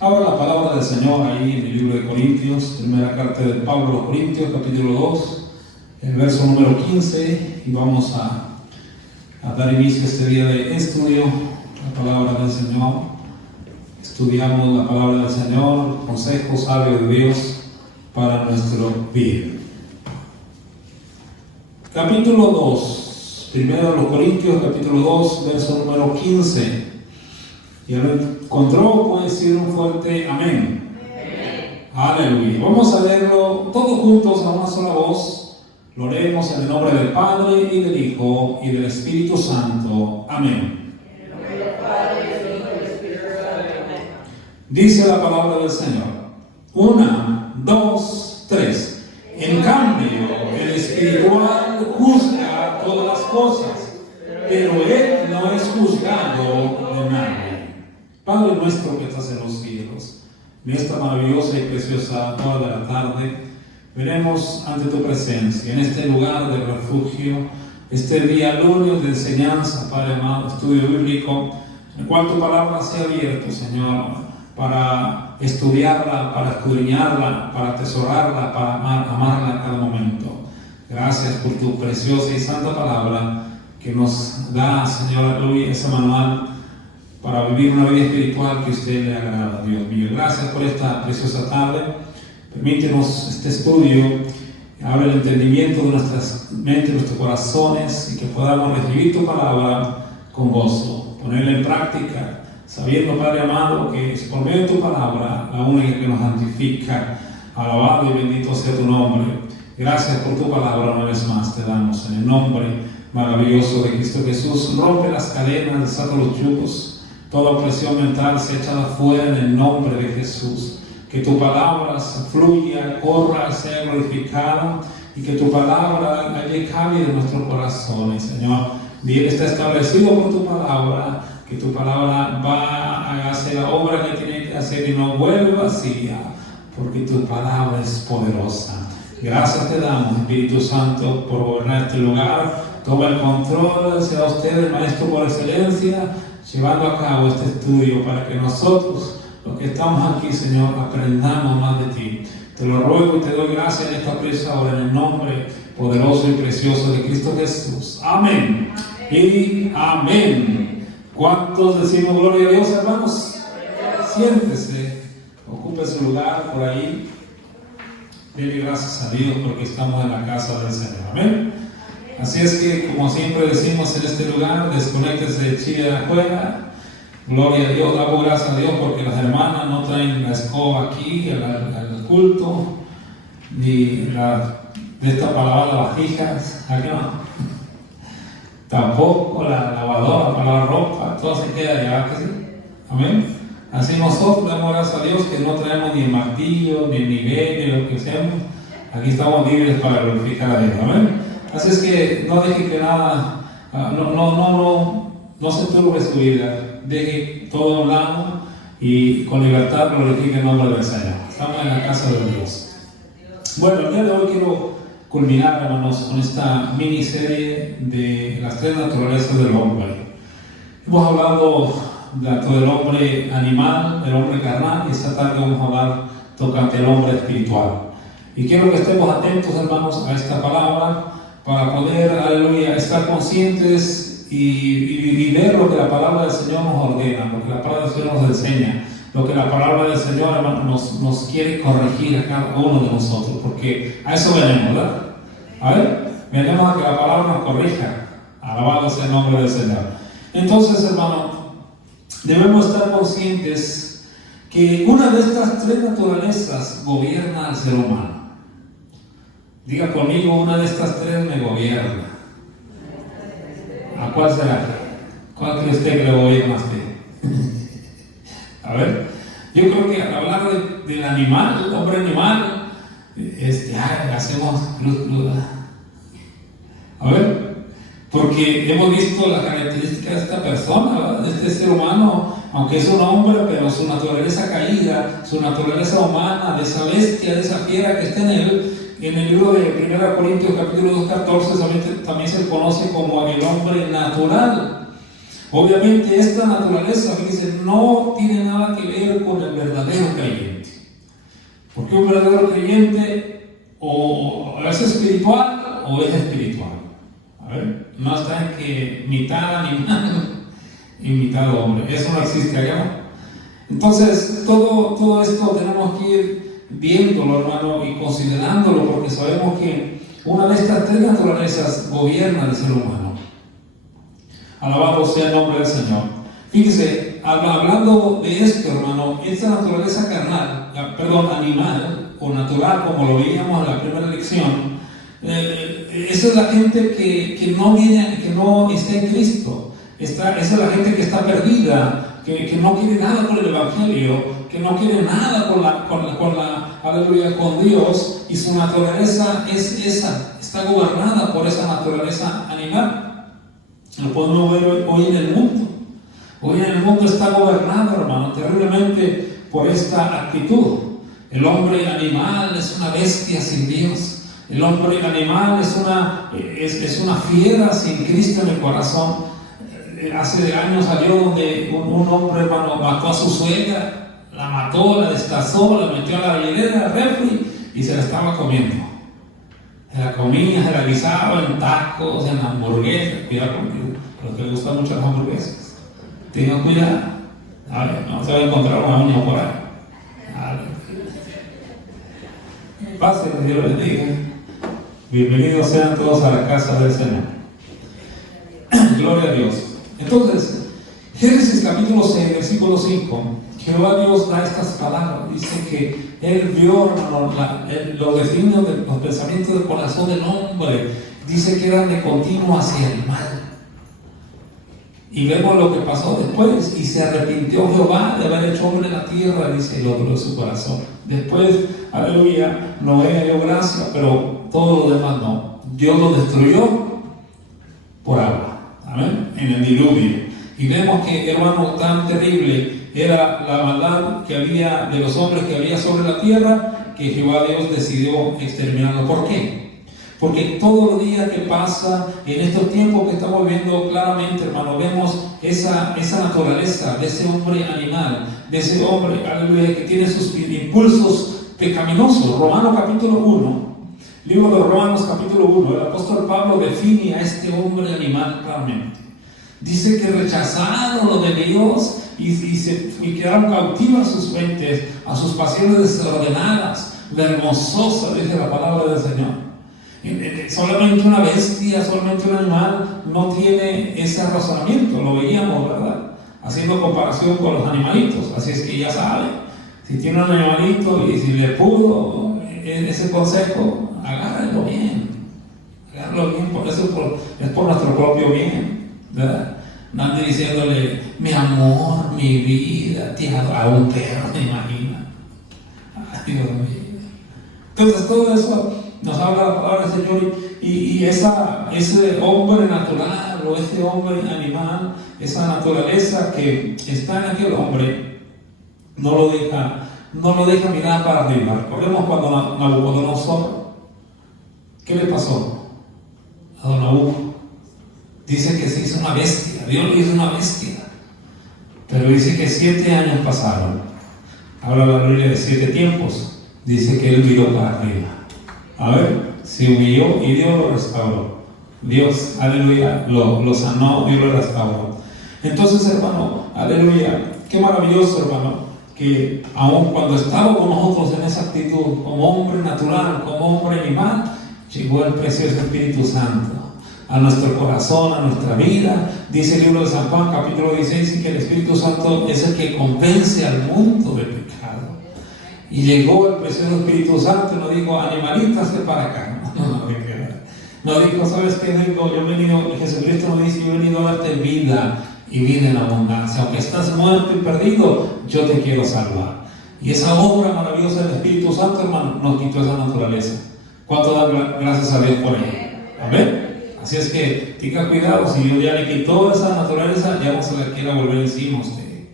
Ahora la palabra del Señor ahí en el libro de Corintios, primera carta de Pablo a los Corintios, capítulo 2, el verso número 15, y vamos a dar inicio a este día de estudio, la palabra del Señor. Estudiamos la palabra del Señor, consejo sabio de Dios para nuestro vida. Capítulo 2, primero de los Corintios, capítulo 2, verso número 15. Y lo encontró, puede decir un fuerte amén. Amén. Aleluya. Vamos a leerlo todos juntos a una sola voz. Lo leemos en el nombre del Padre y del Hijo y del Espíritu Santo. Amén. En el nombre del Padre y del Hijo y del Espíritu Santo. Amén. Dice la palabra del Señor. 1, 2, 3. En cambio, el espiritual juzga todas las cosas, pero él no es juzgado de nadie. Padre nuestro que estás en los cielos, en esta maravillosa y preciosa hora de la tarde, venimos ante tu presencia, en este lugar de refugio, este día lunes de enseñanza, Padre amado, estudio bíblico, en el cual tu palabra sea abierta, Señor, para estudiarla, para escudriñarla, para atesorarla, para amarla en cada momento. Gracias por tu preciosa y santa palabra que nos da, Señor, aleluya, ese manual para vivir una vida espiritual que usted le agrada, Dios mío. Gracias por esta preciosa tarde. Permítenos este estudio, abre el entendimiento de nuestras mentes, nuestros corazones, y que podamos recibir tu palabra con gozo, ponerla en práctica, sabiendo, Padre amado, que es por medio de tu palabra la única que nos santifica. Alabado y bendito sea tu nombre. Gracias por tu palabra, una vez más te damos en el nombre maravilloso de Cristo Jesús. Rompe las cadenas, desata los yugos. Toda opresión mental sea echada fuera en el nombre de Jesús. Que tu palabra fluya, corra, sea glorificada, y que tu palabra haya cambio de nuestros corazones, Señor. Bien está establecido por tu palabra, que tu palabra va a hacer la obra que tiene que hacer y no vuelve vacía, porque tu palabra es poderosa. Gracias te damos, Espíritu Santo, por gobernar este lugar. Toma el control, sea usted el maestro por excelencia, llevando a cabo este estudio para que nosotros, los que estamos aquí, Señor, aprendamos más de ti. Te lo ruego y te doy gracias en esta preciosa hora, en el nombre poderoso y precioso de Cristo Jesús. Amén. Y amén. ¿Cuántos decimos gloria a Dios, hermanos? Siéntese, ocupe su lugar por ahí. Dele gracias a Dios porque estamos en la casa del Señor. Amén. Así es que, como siempre decimos en este lugar, desconéctese de chilla afuera. Gloria a Dios, damos gracias a Dios porque las hermanas no traen la escoba aquí al culto, ni de esta palabra las vasijas, aquí no. Tampoco la lavadora para la ropa, todo se queda allá, ¿sí? Amén. Así nosotros damos gracias a Dios que no traemos ni el martillo, ni el nivel, ni lo que seamos. Aquí estamos libres para glorificar a Dios. Amén. Así es que no deje que nada, no se turbe su vida. Deje todo a un lado y con libertad glorifique el nombre del Señor. Estamos en la casa de Dios. Bueno, el día de hoy quiero culminar, hermanos, con esta miniserie de las tres naturalezas del hombre. Hemos hablado tanto del hombre animal, del hombre carnal, y esta tarde vamos a hablar tocante el hombre espiritual. Y quiero que estemos atentos, hermanos, a esta palabra para poder, aleluya, estar conscientes y ver lo que la palabra del Señor nos ordena, lo que la palabra del Señor nos enseña, lo que la palabra del Señor, hermanos, nos quiere corregir a cada uno de nosotros, porque a eso venimos, ¿verdad? A ver, venimos a que la palabra nos corrija. Alabado sea el nombre del Señor. Entonces, hermanos, debemos estar conscientes que una de estas tres naturalezas gobierna al ser humano. Diga conmigo, una de estas tres me gobierna. ¿A cuál será? ¿Cuál cree usted que le gobierna a usted? A ver, yo creo que al hablar del animal, el hombre animal, hacemos cruz. A ver, porque hemos visto la característica de esta persona, ¿verdad? De este ser humano, aunque es un hombre, pero su naturaleza caída, su naturaleza humana, de esa bestia, de esa fiera que está en él. En el libro de 1 Corintios capítulo 2:14 también se conoce como el hombre natural. Obviamente esta naturaleza, fíjense, no tiene nada que ver con el verdadero Porque un verdadero creyente o es espiritual o es espiritual. A ver, no está en que mitad animal y mitad hombre. Eso no existe allá. Entonces, todo esto tenemos que ir viéndolo, hermano, y considerándolo, porque sabemos que una de estas tres naturalezas gobierna el ser humano. Alabado sea el nombre del Señor. Fíjese, hablando de esto, hermano, esta naturaleza animal o natural, como lo veíamos en la primera lección, esa es la gente que no está en Cristo. Esa es la gente que está perdida, que no quiere nada con el Evangelio, que no quiere nada con Dios, y su naturaleza es esa, está gobernada por esa naturaleza animal. Lo podemos ver hoy en el mundo. Hoy en el mundo está gobernado, hermano, terriblemente por esta actitud. El hombre animal es una bestia sin Dios. El hombre animal es una fiera sin Cristo en el corazón. Hace años salió donde un hombre, hermano, mató a su suegra, la mató, la destazó, la metió a la hielera, al refri, y se la estaba comiendo. Se la comía, se la guisaba en tacos, en hamburguesas. Cuidado con los que les gustan mucho las hamburguesas. Tengan cuidado. No se va a encontrar una uña por ahí. Pase, que Dios les diga. Bienvenidos sean todos a la casa del Señor. Gloria a Dios. Entonces, Génesis capítulo 6, versículo 5, Jehová Dios da estas palabras. Dice que Él vio los designios de los pensamientos del corazón del hombre. Dice que eran de continuo hacia el mal. Y vemos lo que pasó después. Y se arrepintió Jehová de haber hecho hombre en la tierra, dice, y lo dolió su corazón. Después, aleluya, Noé dio gracia, pero todo lo demás no. Dios lo destruyó por agua. Amén. En el diluvio. Y vemos que, hermano, tan terrible era la maldad que había de los hombres que había sobre la tierra, que Jehová Dios decidió exterminarlo. ¿Por qué? Porque todos los días que pasa, en estos tiempos que estamos viendo claramente, hermano, vemos esa naturaleza de ese hombre animal, de ese hombre, aleluya, que tiene sus impulsos pecaminosos. Romanos capítulo 1, libro de Romanos capítulo 1, el apóstol Pablo define a este hombre animal claramente. Dice que rechazaron lo de Dios y quedaron cautivas sus mentes a sus pasiones desordenadas, vergonzosas, dice la palabra del Señor. Solamente una bestia, solamente un animal no tiene ese razonamiento, lo veíamos, ¿verdad? Haciendo comparación con los animalitos. Así es que ya sabe, si tiene un animalito y si le pudo ese consejo, agárrenlo bien, por eso es por nuestro propio bien, ¿verdad? No ande diciéndole mi amor, mi vida, a un perro, me imagina. Ay, Dios mío. Entonces todo eso nos habla la palabra del Señor, y ese hombre natural o ese hombre animal, esa naturaleza que está en aquel hombre, no lo deja mirar para arriba. Recordemos cuando Nabucodonosor, ¿qué le pasó a don Nabucodonosor? Dice que se hizo una bestia, Dios le hizo una bestia, pero dice que 7 años pasaron. Habla la Biblia de 7 tiempos. Dice que él miró para arriba. A ver, se humilló y Dios lo restauró. Dios, aleluya, lo sanó y lo restauró. Entonces, hermano, aleluya, qué maravilloso, hermano, que aun cuando estaba con nosotros en esa actitud, como hombre natural, como hombre animal, llegó el precioso Espíritu Santo a nuestro corazón, a nuestra vida. Dice el libro de San Juan, capítulo 16, que el Espíritu Santo es el que convence al mundo del pecado. Y llegó el precioso Espíritu Santo y nos dijo, animalitas, que para acá. No dijo, ¿sabes qué? Jesucristo nos dice, yo he venido a darte vida y vida en abundancia. Aunque estás muerto y perdido, yo te quiero salvar. Y esa obra maravillosa del Espíritu Santo, hermano, nos quitó esa naturaleza. ¿Cuánto dan gracias a Dios por ello? Amén. Así es que tenga cuidado, si Dios ya le quitó esa naturaleza, ya no se la quiera volver encima a usted.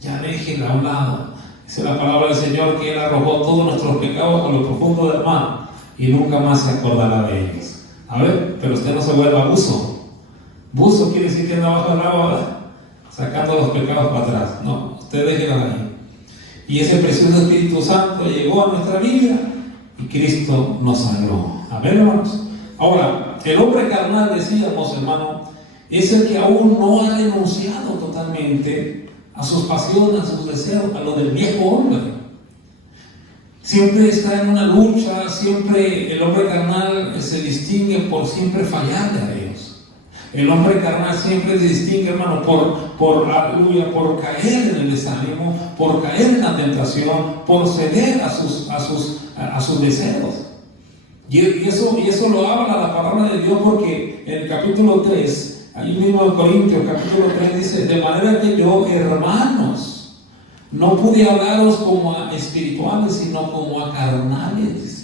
Ya déjela a un lado. Dice la palabra del Señor que Él arrojó todos nuestros pecados a lo profundo del mar y nunca más se acordará de ellos. A ver, pero usted no se vuelva buzo. Buzo quiere decir que anda bajo el agua, sacando los pecados para atrás. No, usted déjela ahí. Y ese precioso Espíritu Santo llegó a nuestra vida y Cristo nos salvó. Amén, hermanos. Ahora, el hombre carnal, decíamos, hermano, es el que aún no ha renunciado totalmente a sus pasiones, a sus deseos, a lo del viejo hombre. Siempre está en una lucha, siempre el hombre carnal se distingue por siempre fallarle a Dios. El hombre carnal siempre se distingue, hermano, aleluya, por caer en el desánimo, por caer en la tentación, por ceder a sus deseos. Y eso lo habla la palabra de Dios, porque en el capítulo 3, ahí mismo en Corintios, capítulo 3 dice: de manera que yo, hermanos, no pude hablaros como a espirituales, sino como a carnales, dice.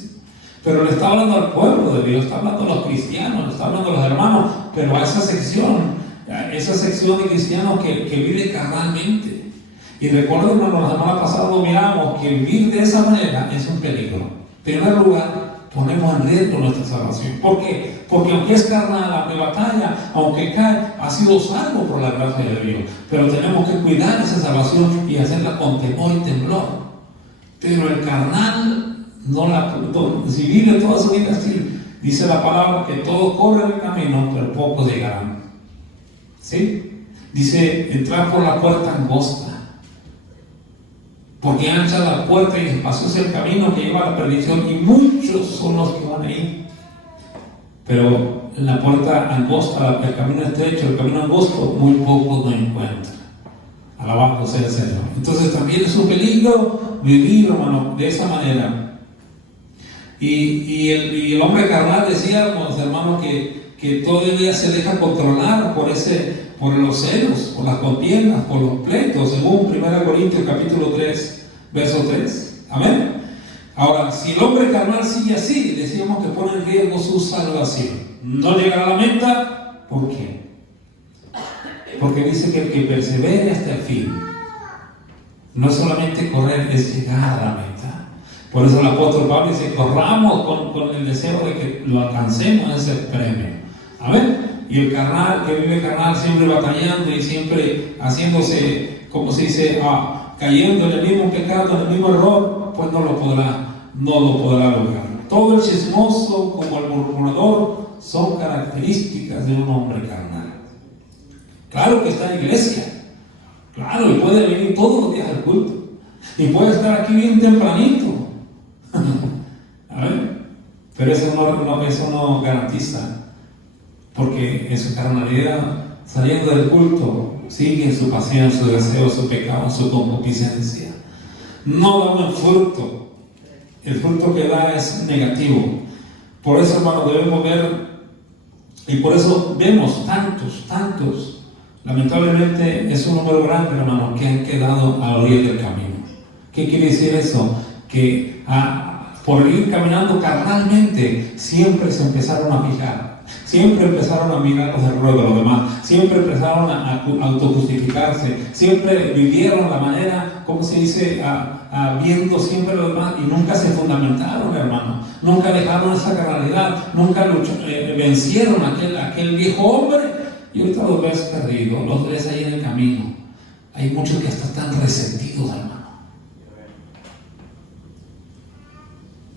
Pero le está hablando al pueblo de Dios, está hablando a los cristianos, le está hablando a los hermanos, pero a esa sección de cristianos que vive carnalmente. Y recuerden, hermanos, la semana pasada miramos que vivir de esa manera es un peligro. En primer lugar, ponemos en riesgo nuestra salvación. ¿Por qué? Porque aunque es carnal, aunque batalla, aunque cae, ha sido salvo por la gracia de Dios. Pero tenemos que cuidar esa salvación y hacerla con temor y temblor. Pero el carnal, si vive toda su vida así, dice la palabra que todos corren el camino, pero pocos llegarán. ¿Sí? Dice: entrar por la puerta angosta. Porque ancha la puerta y espacioso el camino que lleva a la perdición, y muchos son los que van ahí. Pero en la puerta angosta, el camino estrecho, el camino angosto, muy pocos lo encuentran. Alabado sea el Señor. Entonces también es un peligro vivir, hermano, de esa manera. Y el hombre carnal, decíamos, hermano, que todavía se deja controlar por los celos, por las contiendas, por los pleitos, según 1 Corintios capítulo 3, verso 3. Amén. Ahora, si el hombre carnal sigue así, decíamos que pone en riesgo su salvación. No llegará a la meta. ¿Por qué? Porque dice que el que persevere hasta el fin, no solamente correr, es llegar a la meta. Por eso el apóstol Pablo dice: corramos con el deseo de que lo alcancemos, ese premio. Amén. Y el carnal, que vive carnal, siempre batallando y siempre haciéndose, como se dice, cayendo en el mismo pecado, en el mismo error, pues no lo podrá lograr. Todo el chismoso como el murmurador son características de un hombre carnal. Claro que está en iglesia, claro, y puede venir todos los días al culto, y puede estar aquí bien tempranito. A ver, pero eso no garantiza. Porque en su carnalidad, saliendo del culto, sigue su pasión, su deseo, su pecado, su concupiscencia. No da un fruto. El fruto que da es negativo. Por eso, hermano, debemos ver, y por eso vemos tantos. Lamentablemente es un número grande, hermano, que han quedado a la orilla del camino. ¿Qué quiere decir eso? Que por ir caminando carnalmente, siempre se empezaron a fijar. Siempre empezaron a mirar los errores de los demás, siempre empezaron a autojustificarse, siempre vivieron la manera, como se dice, viendo siempre los demás, y nunca se fundamentaron, hermano, nunca dejaron esa carnalidad, nunca vencieron aquel viejo hombre, y ahorita los ves perdidos, los ves ahí en el camino. Hay muchos que hasta están resentidos, hermano.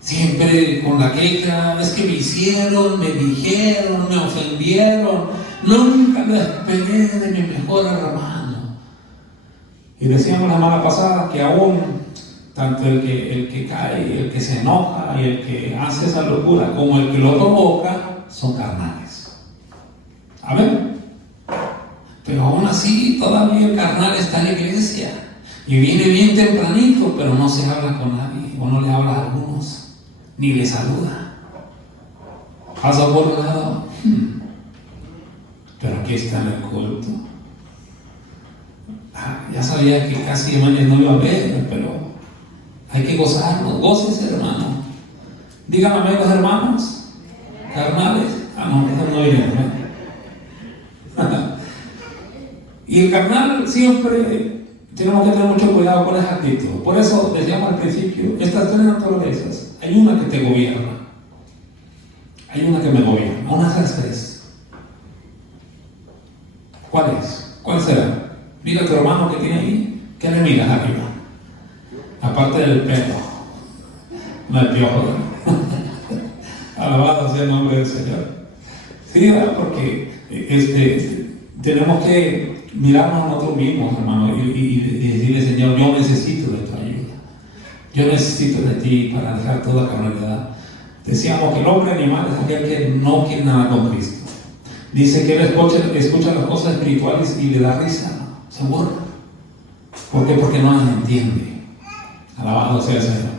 Siempre con la queja: es que me hicieron, me dijeron, me ofendieron, nunca me despegué de mi mejor hermano. Y decíamos la semana pasada que aún tanto el que cae, el que se enoja y el que hace esa locura, como el que lo provoca, son carnales. Amén. Pero aún así todavía el carnal está en la iglesia y viene bien tempranito, pero no se habla con nadie, o no le habla a algunos, ni le saluda. Pasa por un lado, pero aquí está en el culto. Ya sabía que casi no iba a ver, pero hay que gozarnos. Gócese, hermano. Díganme, los hermanos carnales. No vienen, ¿no? Y el carnal siempre tenemos que tener mucho cuidado con esa actitud. Por eso decíamos al principio, estas tres naturalezas, hay una que te gobierna, hay una que me gobierna, una de esas tres. ¿Cuál es? ¿Cuál será? Mira a tu hermano que tiene ahí. ¿Qué le miras arriba? aparte del pelo, no el piojo. Alabado sea el nombre del Señor. Sí, ¿verdad? Porque tenemos que mirarnos a nosotros mismos, hermano, y decirle, Señor, yo necesito de tu ayuda. Yo necesito de ti para dejar toda carnalidad. Decíamos que el hombre animal es aquel que no quiere nada con Cristo. Dice que él escucha las cosas espirituales y le da risa, se burla. ¿Por qué? Porque no las entiende. Alabado sea el Señor.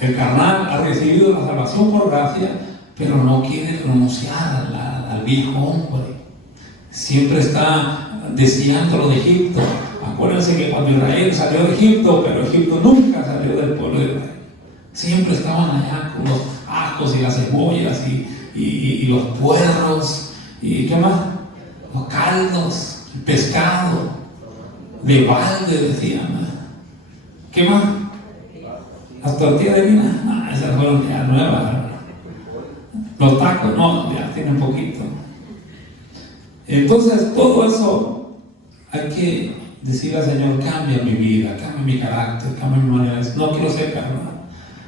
El carnal ha recibido la salvación por gracia, pero no quiere renunciar al viejo hombre. Siempre está deseando lo de Egipto. Acuérdense que cuando Israel salió de Egipto, pero Egipto nunca salió del pueblo de Israel. Siempre estaban allá con los ajos y las cebollas y los puerros. ¿Y qué más? Los caldos, el pescado, de balde, decían. ¿Qué más? Las tortillas de harina, esas fueron ya nuevas. Los tacos, no, ya tienen poquito. Entonces, todo eso hay que decirle al Señor, cambia mi vida, cambia mi carácter, cambia mi manera. No quiero ser carnal,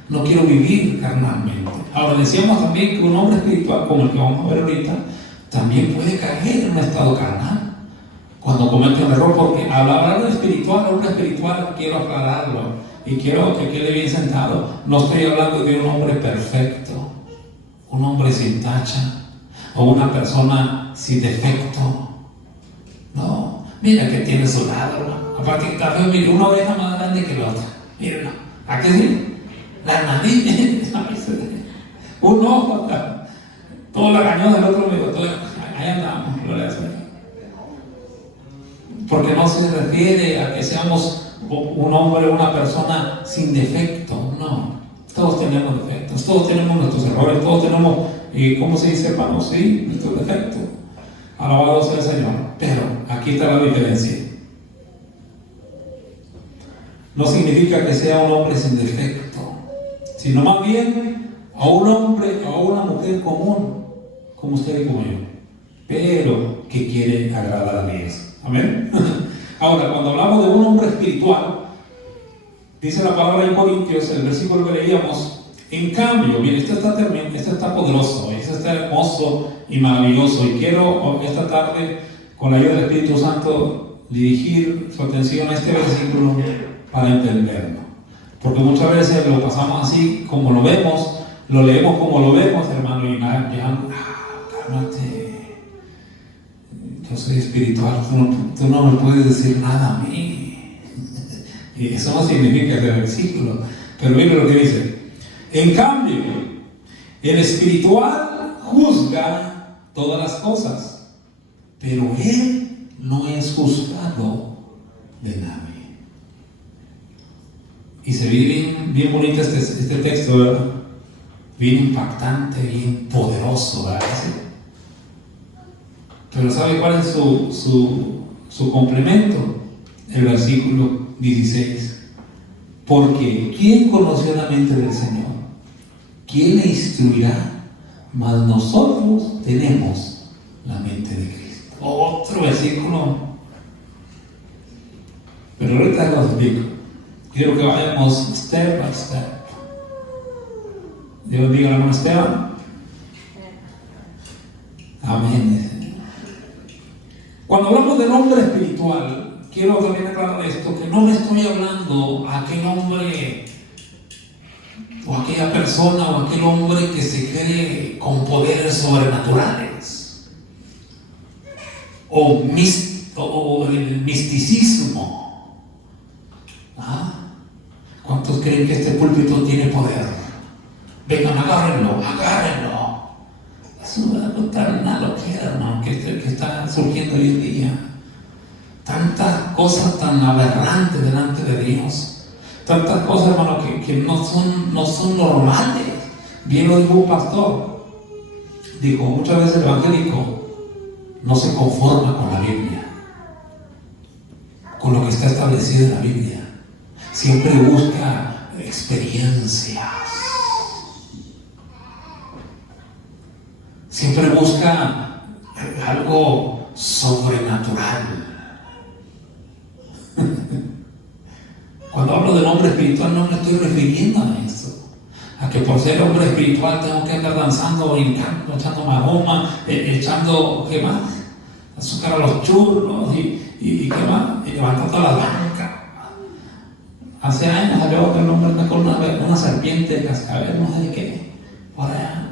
no quiero vivir carnalmente. Ahora, decíamos también que un hombre espiritual, como el que vamos a ver ahorita, también puede caer en un estado carnal cuando comete un error, porque al hablar de espiritual, hombre espiritual, quiero aclararlo y quiero que quede bien sentado. No estoy hablando de un hombre perfecto, un hombre sin tacha o una persona sin defecto. No, mira que tiene su lado, ¿no? Aparte que está feo, mira, una oreja más grande que la otra. Mírenlo, ¿a qué sí? La nariz, un ojo, todo la cañón del otro medio, ahí andamos, gloria al Señor. Porque no se refiere a que seamos un hombre o una persona sin defecto, no. Todos tenemos defectos, todos tenemos nuestros errores, todos tenemos, ¿cómo se dice, hermano? Sí, nuestros defectos. Alabado sea el Señor. Pero aquí está la diferencia. No significa que sea un hombre sin defecto, sino más bien a un hombre o a una mujer común, como usted y como yo, pero que quiere agradar a Dios. Amén. Ahora, cuando hablamos de un hombre espiritual, dice la palabra en Corintios, el versículo que leíamos, en cambio, bien, esto está poderoso, esto está hermoso y maravilloso, y quiero esta tarde, con la ayuda del Espíritu Santo, dirigir su atención a este versículo para entenderlo. Porque muchas veces lo pasamos así, como lo vemos, lo leemos como lo vemos, hermano, y cálmate. Yo soy espiritual, tú no me puedes decir nada a mí. Y eso no significa ese versículo. Pero mire lo que dice. En cambio, el espiritual juzga todas las cosas, pero él no es juzgado de nadie. Y se ve bien bonito este texto, ¿verdad? Bien impactante, bien poderoso, ¿verdad? Pero ¿sabe cuál es su complemento? El versículo 16. Porque ¿quién conoció la mente del Señor? ¿Quién le instruirá? Mas nosotros tenemos la mente de Cristo. Otro versículo. Pero ahorita lo explico. Quiero que vayamos step by step. Dios diga a la hermana Esteban. Amén. Cuando hablamos del hombre espiritual, quiero también aclarar esto, que no me estoy hablando a aquel hombre o aquella persona o aquel hombre que se cree con poderes sobrenaturales o el misticismo. ¿Cuántos creen que este púlpito tiene poder? Vengan, agárrenlo. Es una loquera, hermano, que está surgiendo hoy en día. Tantas cosas tan aberrantes delante de Dios. Tantas cosas, hermano, que no son normales. Bien lo dijo un pastor. Dijo, muchas veces el evangélico no se conforma con la Biblia, con lo que está establecido en la Biblia. Siempre busca experiencias. Siempre busca algo sobrenatural. Cuando hablo del hombre espiritual no me estoy refiriendo a eso. A que por ser hombre espiritual tengo que andar danzando, brincando, echando maroma, echando, ¿qué más? Azúcar a los churros y ¿qué más? Y levantando las bancas. Hace años salió que el hombre con una serpiente de cascabel, no sé de qué.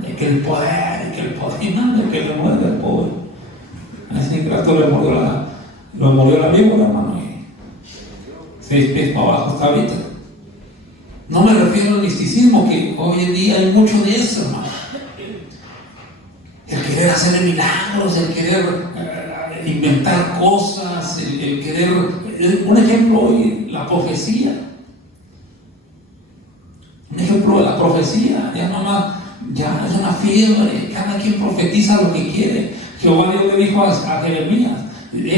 De que el poder, y nada, de que le muerde el pobre. Así que esto le murió la víbora, hermano. Y 6 pies para abajo está ahorita. No me refiero al misticismo, que hoy en día hay mucho de eso, hermano. El querer hacer milagros, el querer inventar cosas, el querer. Un ejemplo hoy, la profecía. Un ejemplo de la profecía, ya es una fiebre, cada quien profetiza lo que quiere. Jehová Dios le dijo a Jeremías,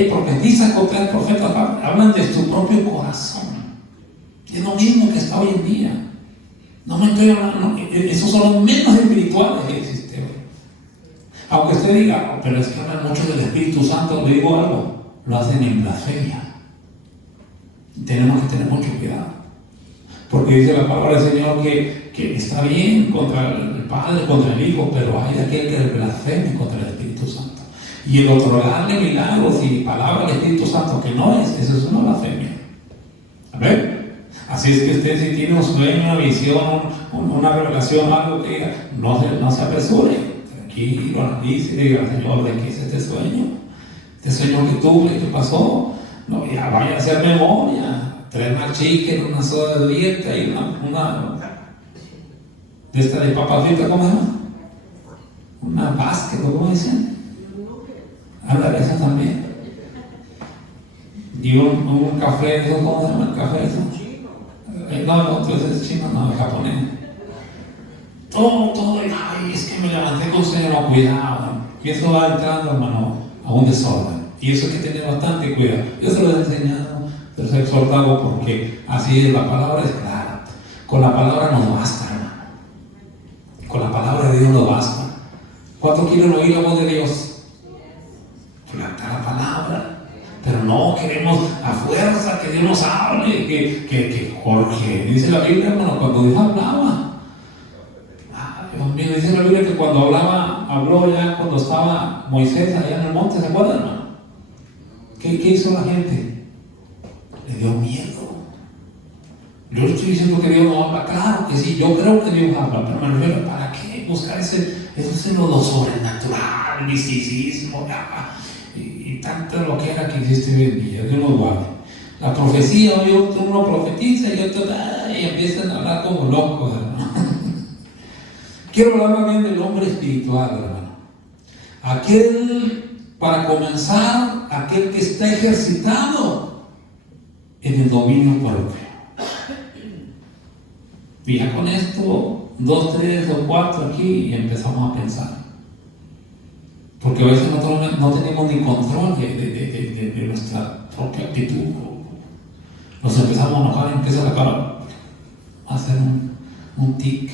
profetiza contra el profeta, hablan de su propio corazón. Es lo mismo que está hoy en día. No me estoy hablando, esos son los menos espirituales que existen hoy. Aunque usted diga, pero es que hablan mucho del Espíritu Santo, le digo algo, lo hacen en blasfemia. Tenemos que tener mucho cuidado. Porque dice la palabra del Señor que está bien contra el Padre, contra el Hijo, pero hay aquel que blasfeme contra el Espíritu Santo. Y el otorgarle milagros y palabras al Espíritu Santo que no es, eso es una blasfemia. A ver, así es que usted si tiene un sueño, una visión, una revelación, algo que diga, no se apresure. Tranquilo, analice y diga, Señor, ¿de qué es este sueño? Este sueño que tuve, ¿qué pasó? No, ya vaya a hacer memoria. 3 más chicken, una soda de dieta y una de esta de papas fritas, ¿cómo se llama? Una basket, ¿cómo dicen? Habla de esa también. Y un café, ¿cómo se llama el café? No, entonces es chino, no, es japonés. Todo, ay, es que me levanté con cero, cuidado. Y eso va entrando, hermano, a un desorden. Y eso hay que tener bastante cuidado. Yo se lo he enseñado. Los he exhortado porque así la palabra es clara. Con la palabra nos basta, hermano. Con la palabra de Dios nos basta. ¿Cuántos quieren oír la voz de Dios? Plantar la palabra. Pero no queremos a fuerza que Dios nos hable. Que Jorge, dice la Biblia, hermano, cuando Dios hablaba. Dios mío, dice la Biblia que cuando habló ya cuando estaba Moisés allá en el monte, ¿se acuerdan, hermano? ¿Qué hizo la gente? Le dio miedo. Yo estoy diciendo que Dios no habla, claro que sí, yo creo que Dios habla, pero me refiero, ¿para qué buscar eso es lo sobrenatural, misticismo, y tanta lo que era que existe hoy en día? Dios nos guarde. La profecía, hoy uno profetiza y otro y empiezan a hablar como locos, hermano. Quiero hablar también del hombre espiritual, hermano. Para comenzar, aquel que está ejercitado en el dominio propio. Y ya con esto, 2, 3 o 4 aquí y empezamos a pensar. Porque a veces nosotros no tenemos ni control de nuestra propia actitud. Nos empezamos a enojar y empieza la cara a hacer un tic.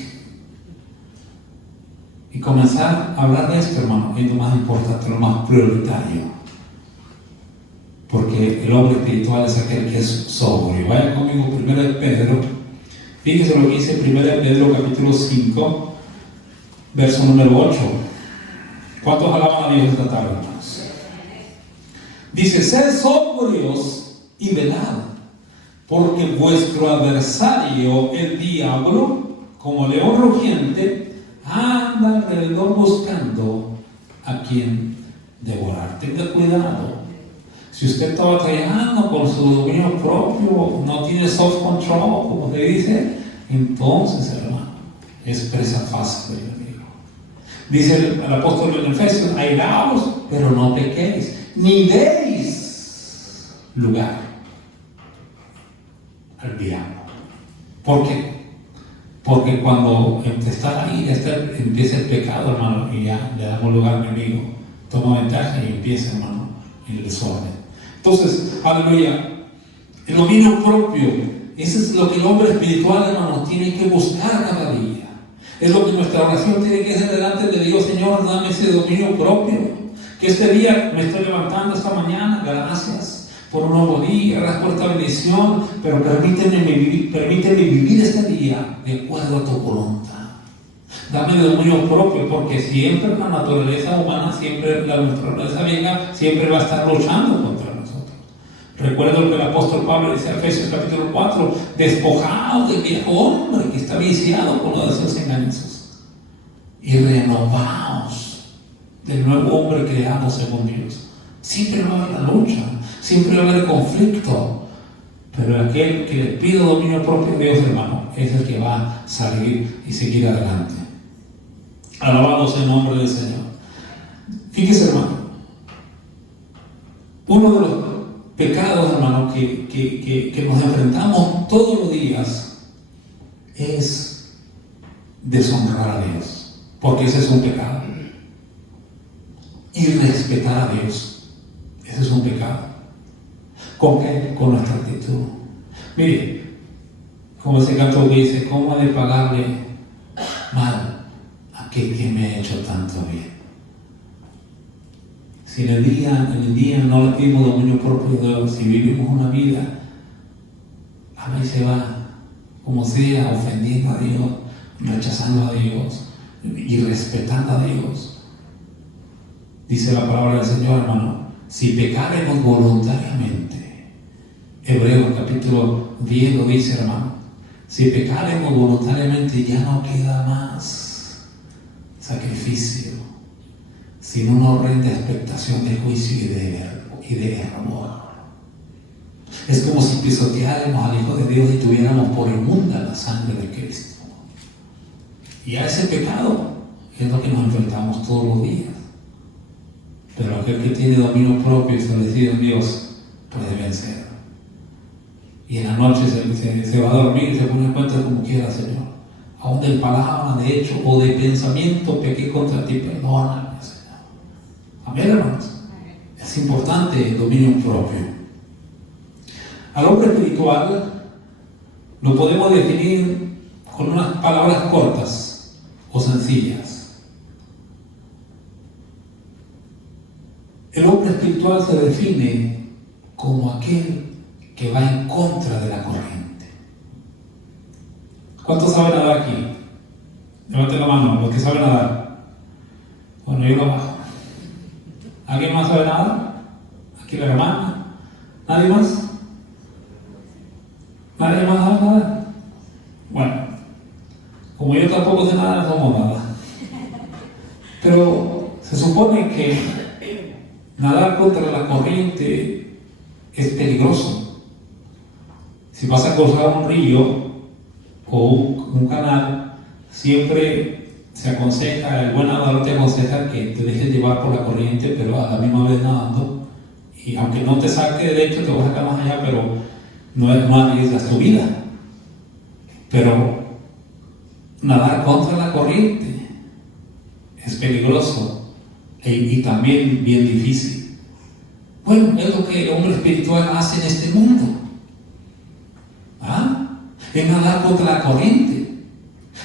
Y comenzar a hablar de esto, hermano, es lo más importante, lo más prioritario. Porque el hombre espiritual es aquel que es sobrio. Vaya conmigo, 1 Pedro. Fíjese lo que dice 1 Pedro capítulo 5, verso número 8. ¿Cuántos alaban a Dios esta tarde, hermanos? Dice, sed sobrios y velad, porque vuestro adversario, el diablo, como león rugiente, anda alrededor buscando a quien devorar. Tenga cuidado. Si usted está batallando con su dominio propio, no tiene self-control, como se dice, entonces, hermano, es presa fácil del enemigo. Dice el apóstol en Efesios, airaos, pero no pequéis, ni deis lugar al diablo. ¿Por qué? Porque cuando está ahí, empieza el pecado, hermano, y ya le damos lugar al enemigo, toma ventaja y empieza, hermano, el desorden. Entonces, aleluya, el dominio propio, eso es lo que el hombre espiritual, hermano, tiene que buscar cada día. Es lo que nuestra oración tiene que hacer delante de Dios. Señor, dame ese dominio propio. Que este día me estoy levantando esta mañana, gracias. por un nuevo día, gracias por esta bendición, pero permíteme vivir este día de acuerdo a tu voluntad. Dame dominio propio, porque siempre la naturaleza humana, siempre la naturaleza vieja, siempre va a estar luchando contra nosotros. Recuerdo lo que el apóstol Pablo dice en Efesios capítulo 4, despojados del viejo hombre que está viciado con los deseos engañosos y renovaos del nuevo hombre creado según Dios. Siempre va a haber la lucha, siempre va a haber conflicto, pero aquel que le pide dominio propio a Dios, hermano, es el que va a salir y seguir adelante. Alabado sea el nombre del Señor. Fíjese, hermano, uno de los pecados, hermano, que nos enfrentamos todos los días es deshonrar a Dios, porque ese es un pecado. Y respetar a Dios, ese es un pecado. ¿Con qué? Con nuestra actitud. Mire, como ese canto que dice, ¿cómo he de pagarle mal a aquel que me ha hecho tanto bien? Si en el día no le pedimos dominio propio de Dios, si vivimos una vida, a mí se va, como sea, ofendiendo a Dios, rechazando a Dios y respetando a Dios. Dice la palabra del Señor, hermano, si pecaremos voluntariamente, Hebreos capítulo 10 lo dice, hermano, si pecaremos voluntariamente ya no queda más sacrificio, sino una horrenda expectación de juicio y de error. Es como si pisoteáramos al Hijo de Dios y tuviéramos por inmunda la sangre de Cristo. Y a ese pecado es lo que nos enfrentamos todos los días. Pero aquel que tiene dominio propio y establecido en Dios puede vencer. Y en la noche se va a dormir y se pone en cuenta como quiera, Señor. Aún de palabra, de hecho o de pensamiento pequé contra ti, perdóname, Señor. Amén, hermanos. Es importante el dominio propio. Al hombre espiritual lo podemos definir con unas palabras cortas o sencillas. El hombre espiritual se define como aquel que va en contra de la corriente. ¿Cuántos saben nadar aquí? Levanten la mano, los que saben nadar. Bueno, yo lo bajo. ¿Alguien más sabe nadar? ¿Aquí la hermana? ¿Nadie más? ¿Nadie más sabe nadar? Bueno, como yo tampoco sé nada, no somos nada. Pero se supone que nadar contra la corriente es peligroso. Si vas a cruzar un río o un canal, siempre se aconseja, el buen nadador te aconseja que te dejes llevar por la corriente, pero a la misma vez nadando. Y aunque no te saque derecho, te vas a sacar más allá, pero no arriesgas tu vida. Pero nadar contra la corriente es peligroso y también bien difícil. Bueno, es lo que el hombre espiritual hace en este mundo. Es nadar contra la corriente,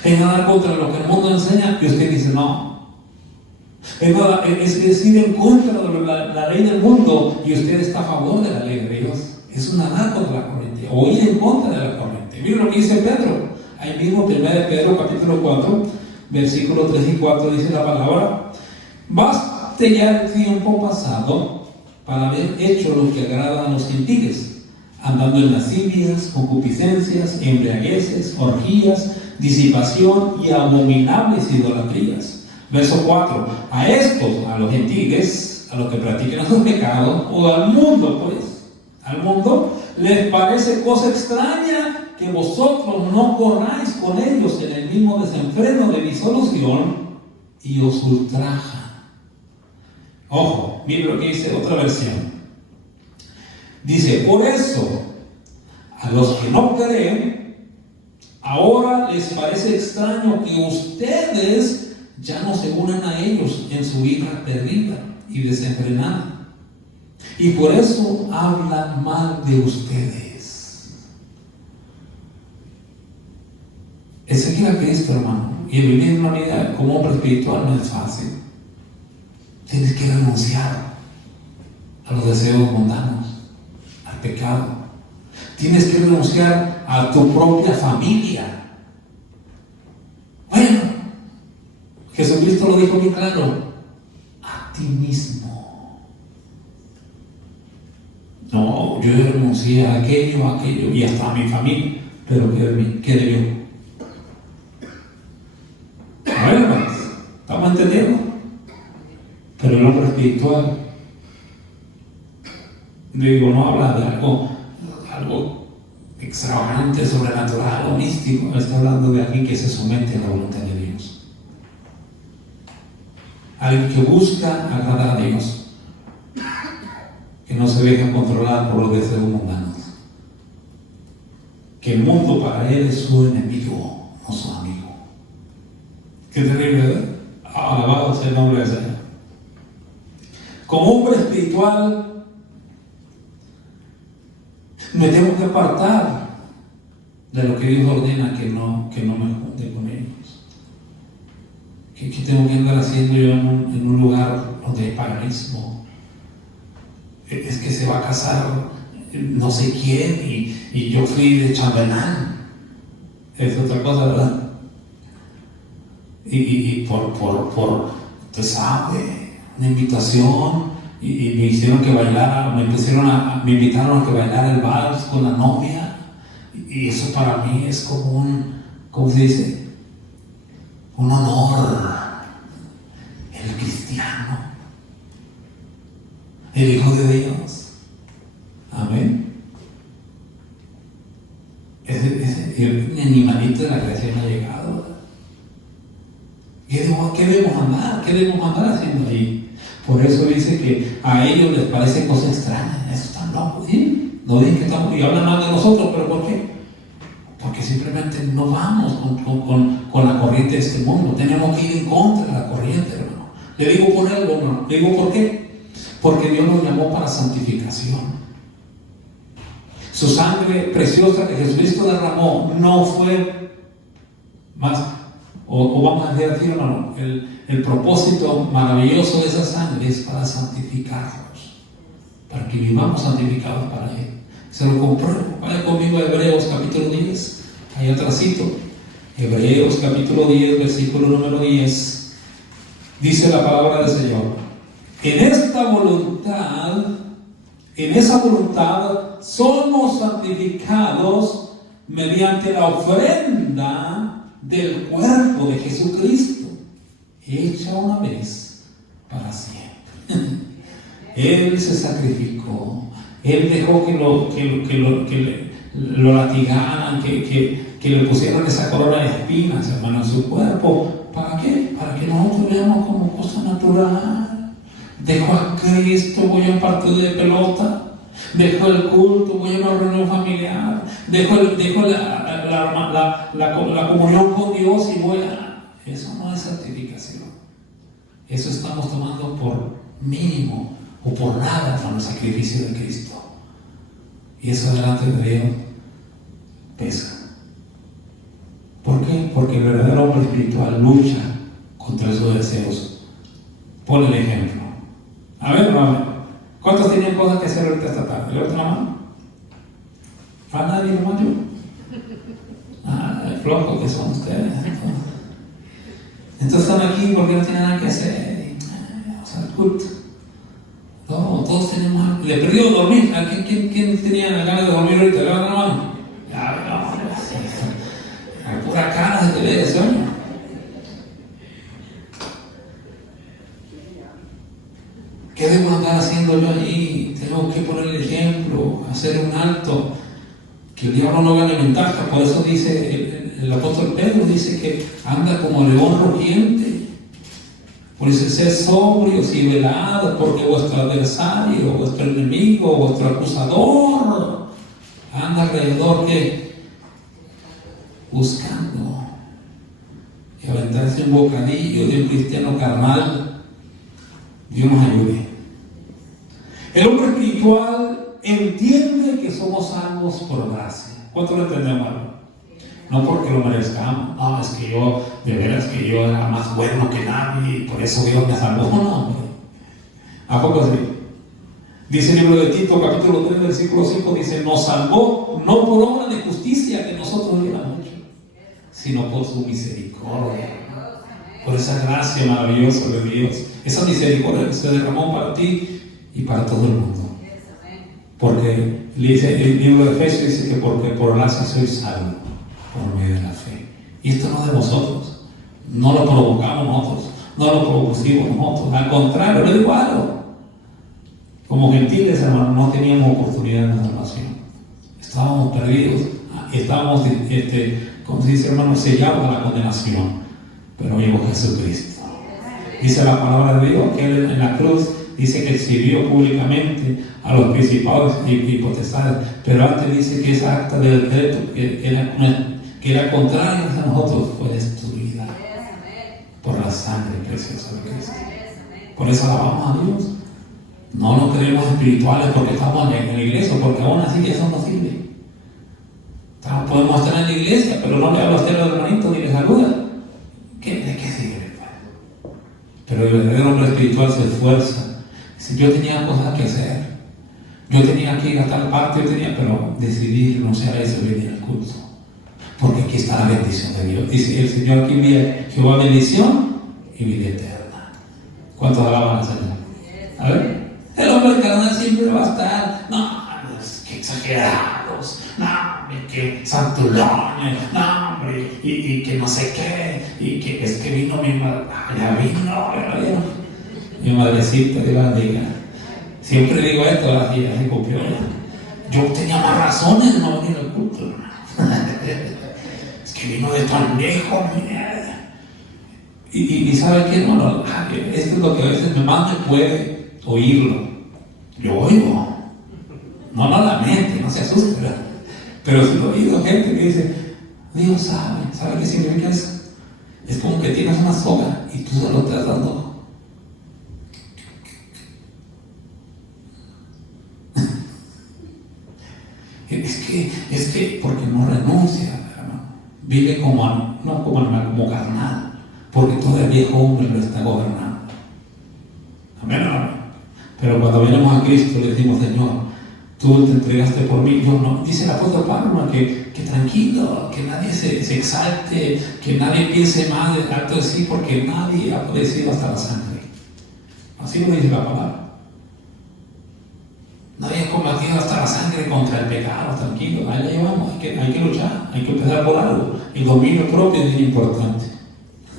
es nadar contra lo que el mundo enseña, y usted dice no. Es decir, en contra de la ley del mundo, y usted está a favor de la ley de Dios. Es nadar contra la corriente, o ir en contra de la corriente. Mira lo que dice Pedro, ahí mismo, 1 Pedro capítulo 4, versículos 3 y 4, dice la palabra: baste ya el tiempo pasado para haber hecho lo que agrada a los gentiles, andando en lascivias, concupiscencias, embriagueces, orgías, disipación y abominables idolatrías. Verso 4. A estos, a los gentiles, a los que practican esos pecados, o al mundo, pues, al mundo, les parece cosa extraña que vosotros no corráis con ellos en el mismo desenfreno de disolución y os ultrajan. Ojo, mire lo que dice otra versión. Dice: por eso, a los que no creen, ahora les parece extraño que ustedes ya no se unan a ellos en su vida perdida y desenfrenada. Y por eso hablan mal de ustedes. El seguir a Cristo, hermano, y el vivir una vida como hombre espiritual no es fácil. Tienes que renunciar a los deseos mundanos. al pecado. Tienes que renunciar a tu propia familia. Bueno, Jesucristo lo dijo bien claro: a ti mismo. No, yo renuncié a aquello y hasta a mi familia, pero ¿qué de yo? A ver, hermanos, ¿estamos entendiendo? Pero el hombre espiritual, digo, no habla de algo extravagante, sobrenatural o místico. Está hablando de alguien que se somete a la voluntad de Dios, alguien que busca agradar a Dios, que no se deja controlar por los deseos mundanos, que el mundo para él es su enemigo, no su amigo. Qué terrible, ¿verdad? Alabado sea el nombre del Señor. Como hombre espiritual, me tengo que apartar de lo que Dios ordena que no me junte con ellos. ¿Qué tengo que andar haciendo yo en un lugar donde hay paganismo? Es que se va a casar no sé quién y yo fui de chambelán. Es otra cosa, ¿verdad? Y por usted sabe, una invitación, y me hicieron que bailara, me invitaron a que bailara el vals con la novia, y eso para mí es como ¿cómo se dice? Un honor. El cristiano, el Hijo de Dios. Amén. El animalito de la creación ha llegado, ¿verdad? ¿Qué debemos andar? ¿Qué debemos andar haciendo ahí? Por eso dice que a ellos les parece cosa extraña. Eso están locos, ¿sí? No dicen que estamos, y hablan mal de nosotros, pero ¿por qué? Porque simplemente no vamos con la corriente de este mundo. Tenemos que ir en contra de la corriente, hermano. Le digo por algo, hermano. Le digo ¿por qué? Porque Dios nos llamó para santificación. Su sangre preciosa que Jesucristo derramó no fue más, o vamos a decir, hermano, el propósito maravilloso de esa sangre es para santificarnos, para que vivamos santificados para Él. Se lo compruebo. Vaya conmigo a Hebreos capítulo 10. Ahí atrásito. Hebreos capítulo 10, versículo número 10. Dice la palabra del Señor: en esa voluntad somos santificados mediante la ofrenda del cuerpo de Jesucristo, hecha una vez para siempre. Él se sacrificó. Él dejó que lo latigaran, que le pusieran esa corona de espinas, hermano, en su cuerpo. ¿Para qué? Para que nosotros veamos como cosa natural. Dejó a Cristo, voy a un partido de pelota. Dejó el culto, voy a una reunión familiar. Dejó la comunión con Dios y voy a... Eso no es santificación. Eso estamos tomando por mínimo o por nada con el sacrificio de Cristo. Y eso delante de Dios pesa. ¿Por qué? Porque el verdadero hombre espiritual lucha contra esos deseos. Pon el ejemplo. A ver, ¿cuántos tienen cosas que hacer ahorita esta tarde? ¿Levanta la mano? ¿A nadie nomás yo? Flojos que son ustedes. Entonces están aquí porque no tienen nada que hacer. O sea, el culto. No, todos tenemos algo. Le perdió dormir. ¿Quién tenía ganas de dormir ahorita? Levanta la mano. Ya, no. Pura cara se te ve de sueño. ¿Qué debo andar haciendo yo allí? Tengo que poner el ejemplo, hacer un alto, que el diablo no gane ventaja. Por eso dice el apóstol Pedro, dice que anda como león rugiente. Por eso sed sobrios y velados, porque vuestro adversario, vuestro enemigo, vuestro acusador anda alrededor que buscando y aventarse un bocadillo de un cristiano carnal. Dios nos ayude. El hombre espiritual entiende que somos salvos por gracia. ¿Cuánto lo entendemos, hermano? No porque lo merezcamos. No, es que yo, de veras que yo era más bueno que nadie y por eso Dios me salvó. No, hombre. ¿A poco sí? Dice el libro de Tito, capítulo 3, versículo 5, dice: nos salvó no por obra de justicia que nosotros hubiéramos hecho, sino por su misericordia, por esa gracia maravillosa de Dios. Esa misericordia se derramó para ti y para todo el mundo. Porque dice el libro de Efesios, dice que porque por gracia sois salvos por medio de la fe. Y esto no es de vosotros, no lo provocamos nosotros, no lo propusimos nosotros, al contrario, lo digo algo. Como gentiles, hermanos, no teníamos oportunidad de salvación. Estábamos perdidos, estábamos, como se dice, hermano, sellados a la condenación. Pero llegó Jesucristo. Dice la palabra de Dios que Él en la cruz dice que sirvió públicamente a los principados y potestades. Pero antes dice que esa acta de decreto que era contraria a nosotros fue destruida por la sangre preciosa de Cristo. Por eso alabamos a Dios. No nos creemos espirituales porque estamos en la iglesia, porque aún así eso no sirve. Podemos estar en la iglesia, pero no le hablo a usted a los hermanitos ni les saluda. ¿De qué sirve? Pues? Pero el verdadero hombre espiritual se esfuerza. Si yo tenía cosas que hacer, yo tenía que ir a tal parte, pero decidí renunciar a eso y venir al culto. Porque aquí está la bendición de Dios. Dice el Señor que envía Jehová bendición y vida eterna. ¿Cuántos alaban al Señor? A ver. El hombre carnal siempre va a estar, no, que exagerados, no, que santulones, no, hombre, y que no sé qué, y que es que vino mi madre, ya vino, mi madrecita, Dios la diga. Siempre digo esto, así copió. Yo tenía más razones de no venir al culto, es que vino de tan lejos, mira. Y ¿sabe qué, hermano? Esto es lo que a veces más me puede oírlo. Yo oigo, no la mente, no se asuste, ¿verdad? Pero si lo he oído gente que dice: Dios sabe qué significa eso. Es como que tienes una soga y tú solo te estás dando. Es que porque no renuncia, hermano. Vive como carnal, porque todavía el viejo hombre lo está gobernando. Amén, hermano. Pero cuando venimos a Cristo le decimos: Señor, tú te entregaste por mí. Yo no. Dice el apóstol Pablo que tranquilo, que nadie se exalte, que nadie piense mal del acto de sí, porque nadie ha padecido hasta la sangre. Así lo dice la palabra. Nadie ha combatido hasta la sangre contra el pecado. Tranquilo, ahí la llevamos. Hay que luchar, hay que empezar por algo. El dominio propio es bien importante.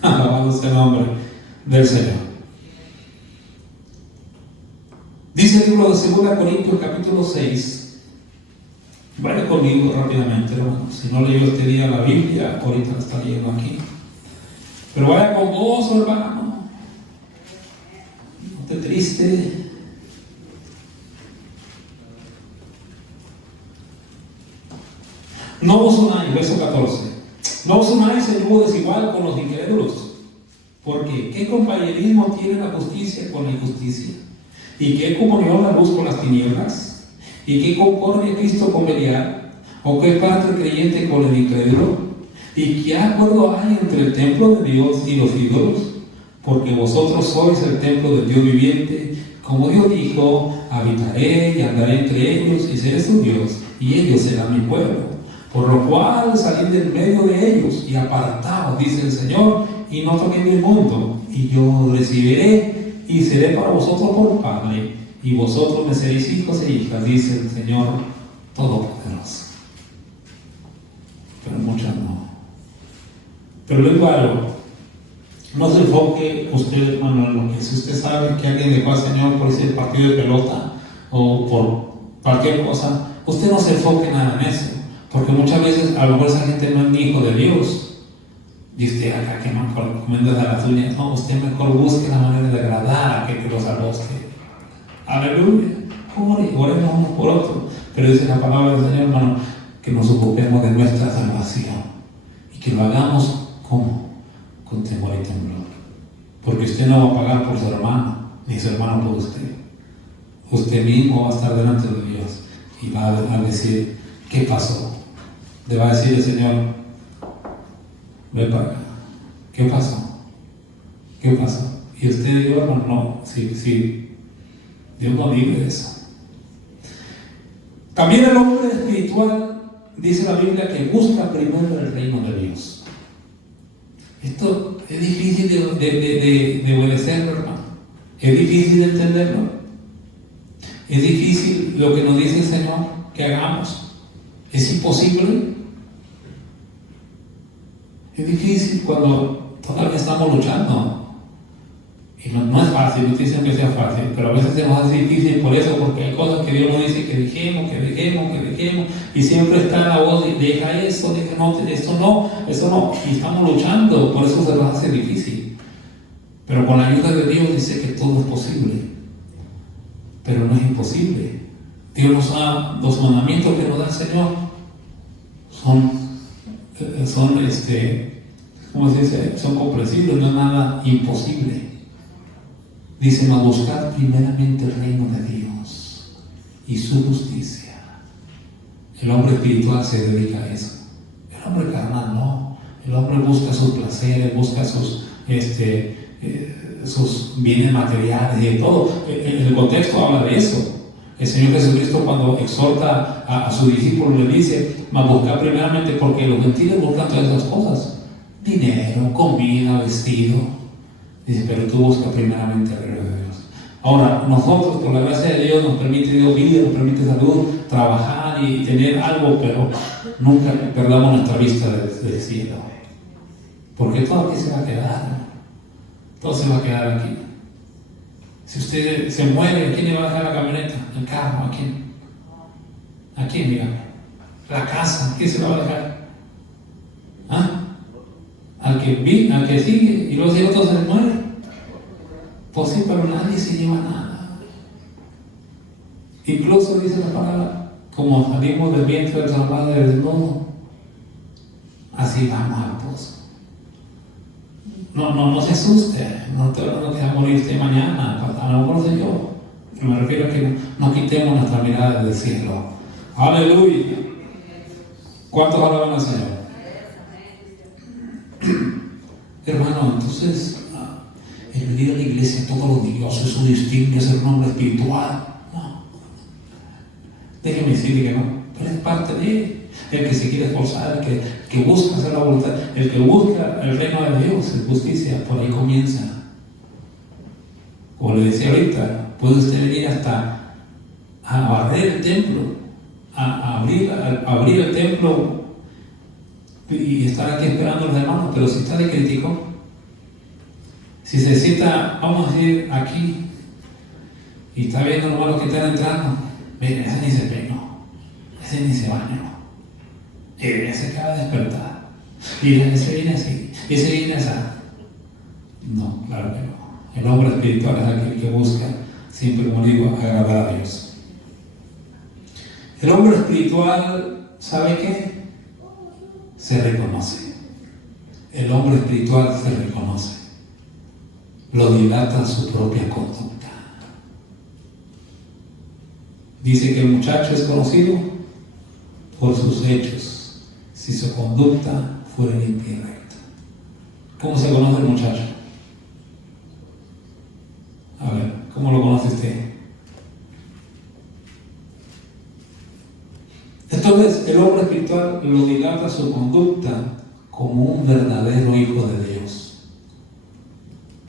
Alabado sea el nombre del Señor. Dice el libro de 2 Corintios capítulo 6. Vaya conmigo rápidamente, hermano. Si no leyó este día la Biblia, ahorita la está leyendo aquí. Pero vaya con gozo, hermano. No esté triste. No os unáis, verso 14. No os unáis en yugo desigual con los incrédulos. Porque ¿qué compañerismo tiene la justicia con la injusticia? ¿Y qué comunión la luz con las tinieblas? ¿Y qué concordia Cristo con Belial? ¿O qué parte creyente con el incrédulo? ¿Y qué acuerdo hay entre el templo de Dios y los ídolos? Porque vosotros sois el templo del Dios viviente. Como Dios dijo: habitaré y andaré entre ellos y seré su Dios, y ellos serán mi pueblo. Por lo cual salid del medio de ellos y apartaos, dice el Señor, y no toquéis mi mundo, y yo recibiré y seré para vosotros por Padre, y vosotros me seréis hijos e hijas, dice el Señor Todopoderoso. Pero muchas no. Pero le digo algo: no se enfoque usted, hermano, en lo que si usted sabe que alguien dejó al Señor por ese partido de pelota o por cualquier cosa, usted no se enfoque nada en eso, porque muchas veces a lo mejor esa gente no es ni hijo de Dios. Y usted acá que me recomienda de las uñas, no, usted mejor busque la manera de agradar a aquel que los salvó a usted. Aleluya. Oremos unos por otros. Pero dice la palabra del Señor, hermano, que nos ocupemos de nuestra salvación y que lo hagamos ¿cómo? Con temor y temblor. Porque usted no va a pagar por su hermano, ni su hermano por usted. Usted mismo va a estar delante de Dios y va a decir: ¿qué pasó? Le va a decir el Señor: ve para acá. ¿Qué pasó? ¿Qué pasó? Y usted dijo: no, sí, Dios no libre de eso. También el hombre espiritual, dice la Biblia, que busca primero el reino de Dios. Esto es difícil de obedecerlo, hermano. Es difícil de entenderlo. Es difícil lo que nos dice el Señor que hagamos. Es imposible. Es difícil cuando todavía estamos luchando. Y no es fácil, no estoy diciendo que sea fácil, pero a veces se nos hace difícil por eso, porque hay cosas que Dios nos dice que dejemos, y siempre está la voz de deja esto, deja no, esto no, y estamos luchando, por eso se nos hace difícil. Pero con la ayuda de Dios dice que todo es posible, pero no es imposible. Dios nos da los mandamientos que nos da el Señor, son ¿cómo se dice? Son comprensibles, no es nada imposible. Dicen a buscar primeramente el reino de Dios y su justicia. El hombre espiritual se dedica a eso. El hombre carnal no. El hombre busca sus placeres, busca sus bienes materiales y de todo. En el contexto habla de eso. El Señor Jesucristo, cuando exhorta a sus discípulos, le dice: mas buscar primeramente, porque los gentiles buscan todas esas cosas: dinero, comida, vestido. Dice, pero tú buscas primeramente el reino de Dios. Ahora, nosotros, por la gracia de Dios, nos permite Dios vida, nos permite salud, trabajar y tener algo, pero nunca perdamos nuestra vista del cielo. Porque todo aquí se va a quedar. Todo se va a quedar aquí. Si usted se muere, ¿a quién le va a dejar la camioneta? ¿El carro? ¿A quién? ¿A quién, dígame? ¿La casa? ¿A quién se la va a dejar? ¿Ah? Al que sigue, y luego si el otro se muere. Pues sí, pero nadie se lleva nada. Incluso dice la palabra, como salimos del vientre de la madre desnudo, así vamos al pozo. No se asuste, no te va a morir usted mañana, a lo mejor soy yo. Me refiero a que no quitemos nuestra mirada del cielo. Aleluya. ¿Cuántos alaban al Señor? Hermano, entonces el venir a la iglesia todos los días, eso distingue ser un hombre espiritual. No. Déjeme decirle que no, pero es parte de él. El que se quiere esforzar, el que busca hacer la voluntad, el que busca el reino de Dios, la justicia, por ahí comienza. Como le decía ahorita, puede usted venir hasta a barrer el templo, a abrir el templo y estar aquí esperando a los hermanos, pero si está de crítico, si se sienta, vamos a decir, aquí y está viendo los hermanos que están entrando, miren, ese ni se peinó, ese ni se bañó, ese acaba de despertar, y ese viene así, ese viene así. No, claro que no. El hombre espiritual es aquel que busca siempre, como digo, agradar a Dios. El hombre espiritual, ¿sabe qué? Se reconoce. El hombre espiritual se reconoce. Lo dilata su propia conducta. Dice que el muchacho es conocido por sus hechos, si su conducta fuera limpia y recta. ¿Cómo se conoce el muchacho? A ver, ¿cómo lo conoce usted? Entonces, el hombre espiritual lo dilata su conducta como un verdadero hijo de Dios.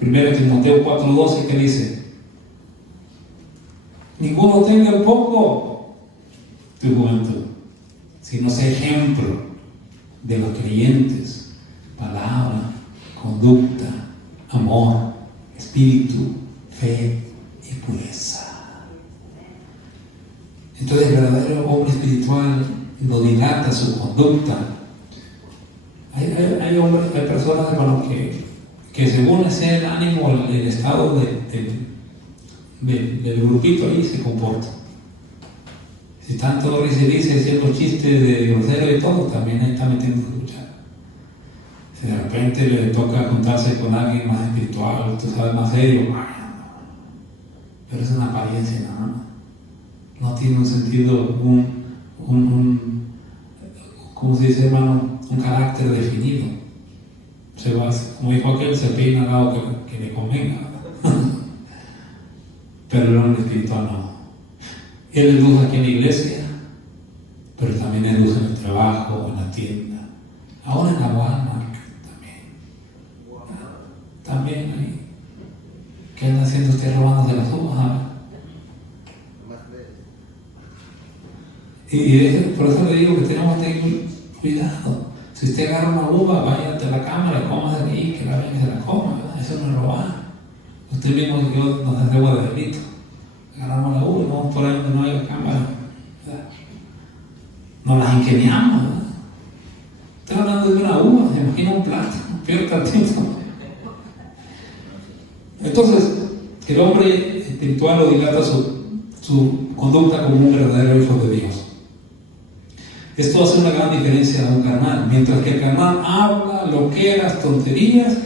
1 Timoteo 4:12, que dice: ninguno tenga en poco tu juventud, sino sea ejemplo de los creyentes, palabra, conducta, amor, espíritu, fe y pureza. Entonces el verdadero hombre espiritual lo dilata su conducta. Hay personas, hermanos, que según sea el ánimo, el estado del grupito ahí, se comporta. Si están todos dice haciendo chistes de grosero y todo, también ahí está metiendo escuchar. Si de repente le toca juntarse con alguien más espiritual, tú sabes, más serio, pero es una apariencia, no tiene un sentido, ¿cómo se dice, hermano? Un carácter definido. Se va, como dijo aquel, se peina al lado que le convenga. Pero el hombre espiritual no. Él es luz aquí en la iglesia, pero también es luz en el trabajo, en la tienda, ahora en la Walmart también ahí. ¿Qué anda haciendo usted robándose las uvas? Por eso le digo que tenemos que tener cuidado. Si usted agarra una uva, vaya a la cámara, cómase ahí, que la venga y se la coma, ¿verdad? Eso no es robar. Usted mismo y yo nos hacemos de delito. Agarramos la uva y vamos por ahí donde no hay cámara, ¿verdad? Nos las ingeniamos, ¿verdad? Estoy hablando de una uva, se imagina un plato, peor tantito. Entonces, el hombre espiritual o dilata su conducta como un verdadero hijo de Dios. Esto hace una gran diferencia a un carnal. Mientras que el carnal habla loqueras, tonterías,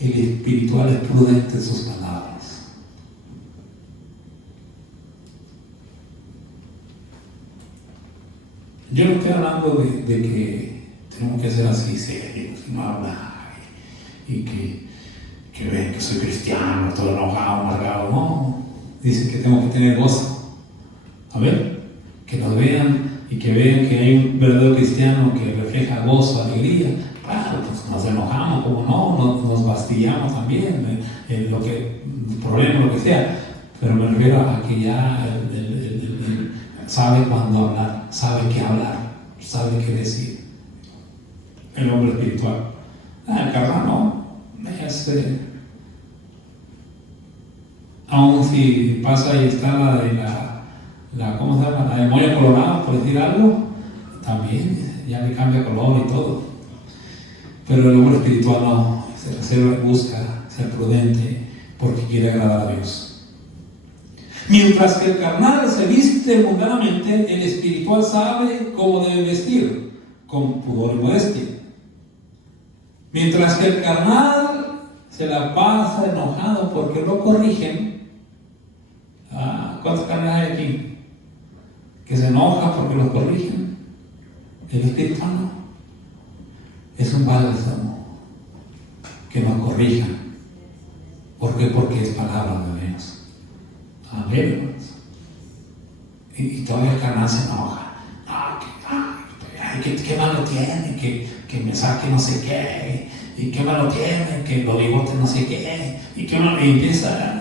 el espiritual es prudente en sus palabras. Yo no estoy hablando de que tenemos que ser así serios, no hablar y que ven que soy cristiano, todo enojado, amargado. No, dicen que tengo que tener gozo. A ver, que nos vean y que vean que hay un verdadero cristiano que refleja gozo, alegría. Claro, pues nos enojamos, como no, nos bastillamos también, el problema, lo que sea. Pero me refiero a que ya él sabe cuándo hablar, sabe qué hablar, sabe qué decir. El hombre espiritual. El carnal no. Aún si pasa y está ¿cómo se llama? La demonia colorada, por decir algo, también ya le cambia color y todo. Pero el hombre espiritual no, se reserva y busca ser prudente porque quiere agradar a Dios. Mientras que el carnal se viste mundanamente, el espiritual sabe cómo debe vestir, con pudor y modestia. Mientras que el carnal se la pasa enojado porque lo corrigen. ¿Cuántos carnales hay aquí? Que se enoja porque lo corrigen. El espiritual no. Es un bálsamo que nos corrija. ¿Por qué? Porque es palabra de Dios. Amén. Y todavía el carnal se enoja. ¿Qué malo tiene? Que me saque no sé qué. ¿Y qué malo tiene? Que los bigotes no sé qué. Y empieza.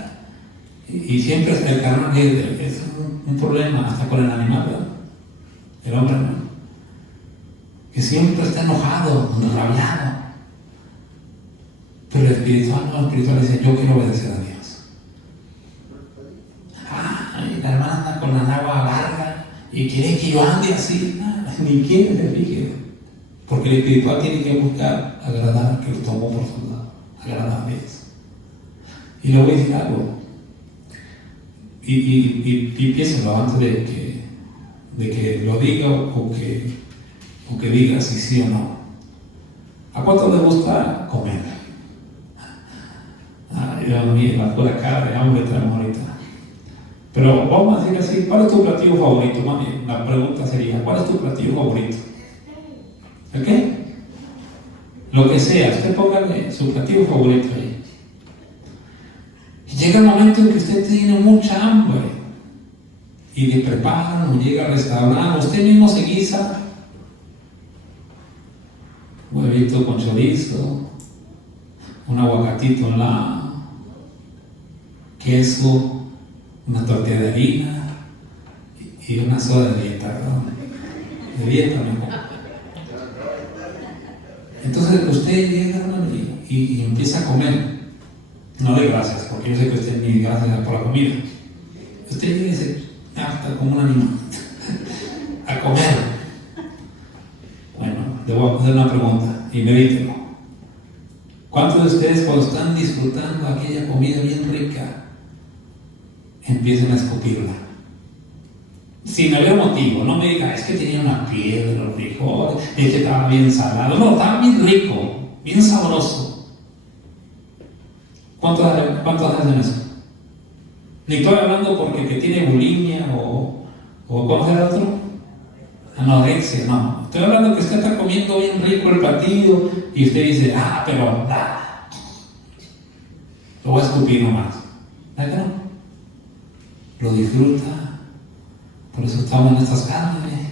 Y siempre el carnal es un problema, hasta con el animal, ¿verdad? El hombre, ¿no? Que siempre está enojado, rabiado. Pero el espiritual dice: yo quiero obedecer a Dios. Y la hermana anda con la nagua larga y quiere que yo ande así. Ni quiere, se fije. Porque el espiritual tiene que buscar agradar al que lo tomó por su lado, agradar a Dios. Y le voy a decir algo. Y piénsenlo antes de que lo diga o que diga si sí o no. ¿A cuánto les gusta comer? Yo a mí la pura cara de hambre traemos ahorita. Pero vamos a decir así: ¿cuál es tu platillo favorito? Mami, la pregunta sería: ¿cuál es tu platillo favorito? ¿El qué? Lo que sea, usted póngale su platillo favorito ahí. Y llega el momento en que usted tiene mucha hambre y le preparan o llega al restaurante, usted mismo se guisa un huevito con chorizo, un aguacatito en la queso, una tortilla de harina y una soda de dieta, ¿no? De dieta mejor. Entonces usted llega, hermano, y empieza a comer. No de gracias, porque yo sé que usted ni gracias por la comida. Usted llega y se harta como un animal a comer. Bueno, le voy a hacer una pregunta y medítelo. ¿Cuántos de ustedes, cuando están disfrutando aquella comida bien rica, empiezan a escupirla? Sin haber motivo? No me diga: es que tenía una piedra, los frijoles, es que estaba bien salado. No, estaba bien rico, bien sabroso. ¿Cuántos hacen eso? Ni estoy hablando porque que tiene bulimia o ¿cómo se llama el otro? Anorexia, no. Estoy hablando que usted está comiendo bien rico el platillo y usted dice: pero lo voy a escupir nomás. ¿Verdad que no? Lo disfruta. Por eso estamos en estas carnes.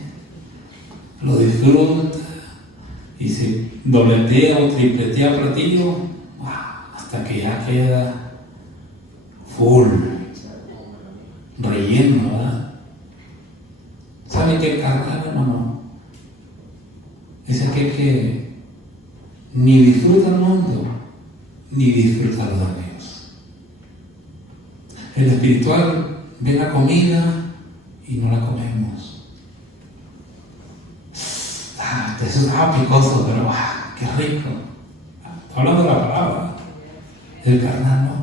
lo disfruta y se dobletea o tripletea platillo, ¡wow!, hasta que ya queda full, relleno, ¿verdad? ¿Sabe qué carnal, hermano? Es aquel que ni disfruta el mundo, ni disfruta lo de Dios. El espiritual ve la comida y no la comemos. Eso es picoso, pero qué rico. Hablando de la palabra, el carnal no.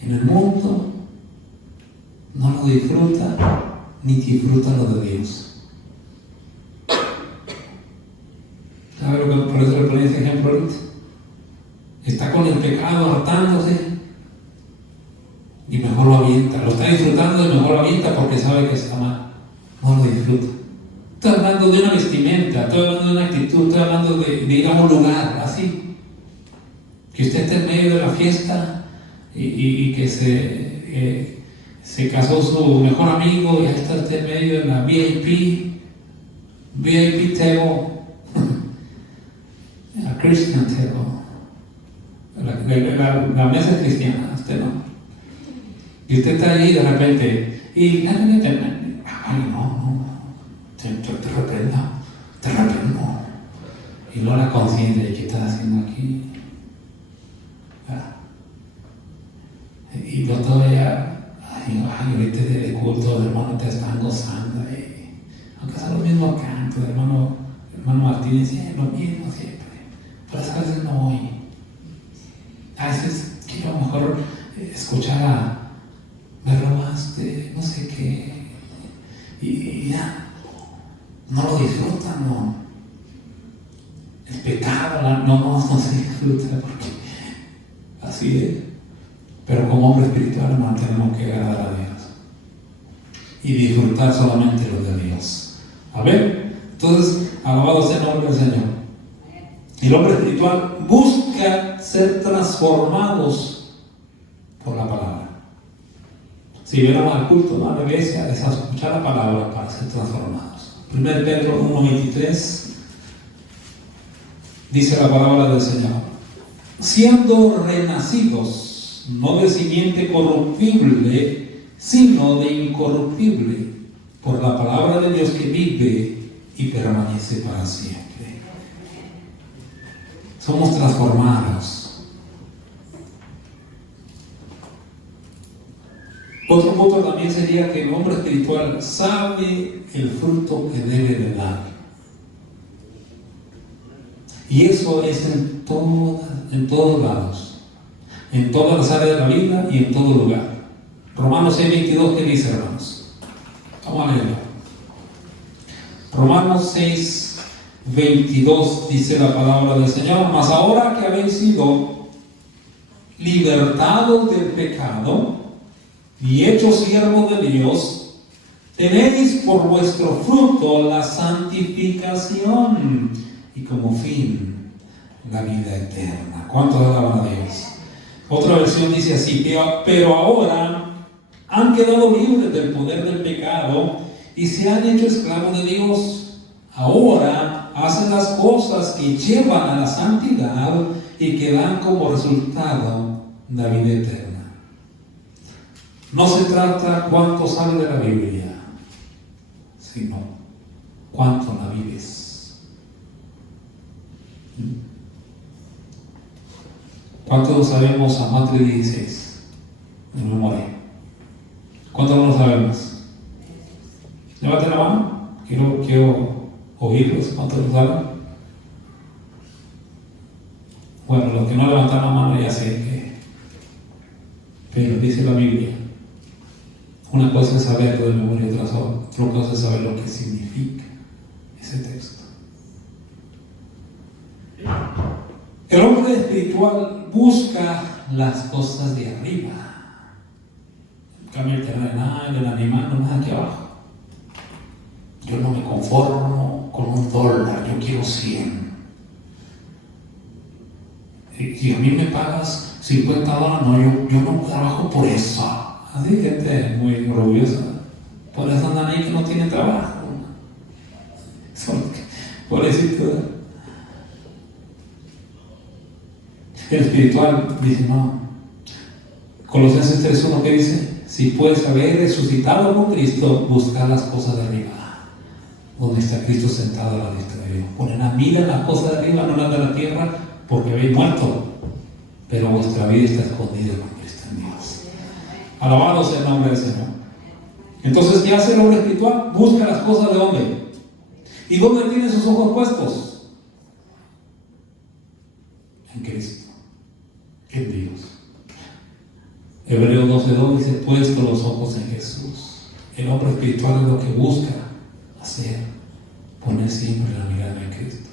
En el mundo no lo disfruta, ni disfruta lo de Dios. ¿Sabe lo que por eso le ponía ese ejemplo ahorita? Está con el pecado hartándose y mejor lo avienta. Lo está disfrutando y mejor lo avienta porque sabe que está mal. No lo disfruta. Estoy hablando de una vestimenta, estoy hablando de una actitud, estoy hablando de ir a un lugar así. Que usted esté en medio de la fiesta y que se casó su mejor amigo y está usted en medio de la VIP table, la Christian table, la mesa cristiana, usted no. Y usted está ahí de repente y ay, no. Te reprendo. Y luego la conciencia de qué estás haciendo aquí. Y luego todavía, ahorita de culto, hermano, te están gozando. Aunque sea lo mismo canto, hermano Martínez, lo mismo siempre. Pero a veces no voy. A veces quiero mejor escuchar me robaste, no sé qué. Y ya. No lo disfrutan, no. El pecado no se disfruta porque así es. Pero como hombre espiritual, hermano, tenemos que agradar a Dios y disfrutar solamente lo de Dios. A ver, entonces, alabado sea el nombre del Señor. Y el hombre espiritual busca ser transformados por la palabra. Si viéramos al culto, ¿no?, a la iglesia, es escuchar la palabra para ser transformados. 1 Pedro 1:23 dice la palabra del Señor: siendo renacidos, no de simiente corruptible, sino de incorruptible, por la palabra de Dios que vive y permanece para siempre. Somos transformados. Otro punto también sería que el hombre espiritual sabe el fruto que debe de dar. Y eso es en todos lados, en todas las áreas de la vida y en todo lugar. Romanos 6:22, ¿qué dice, hermanos? Vamos a leerlo. Romanos 6:22 dice la palabra del Señor: mas ahora que habéis sido libertados del pecado y hechos siervos de Dios, tenéis por vuestro fruto la santificación y como fin la vida eterna. ¿Cuántos alaban a Dios? Otra versión dice así: pero ahora han quedado libres del poder del pecado y se han hecho esclavos de Dios. Ahora hacen las cosas que llevan a la santidad y que dan como resultado la vida eterna. No se trata cuánto sabe de la Biblia, sino cuánto la vives. ¿Cuántos sabemos a Juan 3:16 de memoria? ¿Cuántos no lo sabemos? Levante la mano. Quiero oírlos. ¿Cuántos lo saben? Bueno, los que no levantan la mano ya sé que. Pero dice la Biblia: una cosa es saberlo de memoria, otra cosa es saber lo que significa ese texto. El hombre espiritual busca las cosas de arriba. En cambio, el terrenal, el animal, no nada aquí abajo. Yo no me conformo con $1, yo quiero 100. Y a mí me pagas $50, no, yo no trabajo por eso. Así gente muy orgullosa. Por eso andan ahí que no tienen trabajo. Pobrecito. El espiritual dice, no. Colosenses 3:1 que dice, si puedes haber resucitado con Cristo, buscar las cosas de arriba, donde está Cristo sentado a la diestra de Dios. Poner la mira en las cosas de arriba, no las de la tierra, porque habéis muerto, pero vuestra vida está escondida con Cristo en Dios. Alabado sea el nombre del Señor. Entonces, ¿qué hace el hombre espiritual? Busca las cosas de dónde. ¿Y dónde tiene sus ojos puestos? En Cristo, en Dios. Hebreos 12:2 dice, puesto los ojos en Jesús. El hombre espiritual es lo que busca hacer, poner siempre la mirada en Cristo.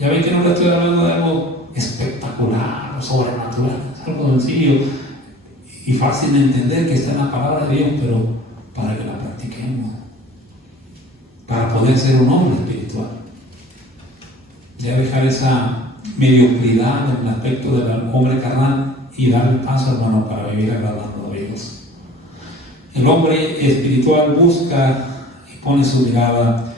Ya ven que no le estoy hablando de algo espectacular o sobrenatural, es algo sencillo y fácil de entender que está en la palabra de Dios, pero para que la practiquemos, para poder ser un hombre espiritual. Ya dejar esa mediocridad en el aspecto del hombre carnal y dar el paso, hermano, para vivir agradando a Dios. El hombre espiritual busca y pone su mirada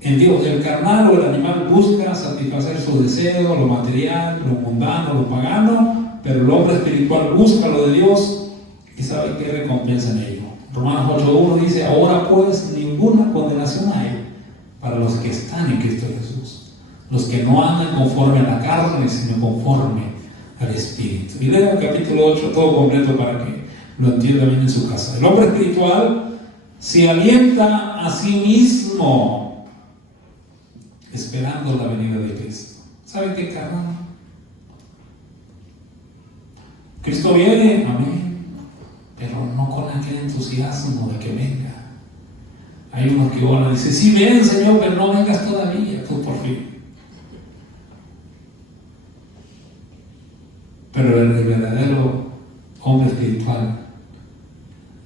en Dios. El carnal o el animal busca satisfacer sus deseos, lo material, lo mundano, lo pagano, pero el hombre espiritual busca lo de Dios y sabe qué recompensa en ello. Romanos 8:1 dice, ahora pues ninguna condenación hay para los que están en Cristo Jesús, los que no andan conforme a la carne, sino conforme al Espíritu. Y lea el capítulo 8 todo completo para que lo entienda bien en su casa. El hombre espiritual se alienta a sí mismo esperando la venida de Cristo. ¿Sabe qué, carnal? Cristo viene, amén, pero no con aquel entusiasmo de que venga. Hay unos que oran y dicen, sí, ven, Señor, pero no vengas todavía, tú por fin. Pero el verdadero hombre espiritual,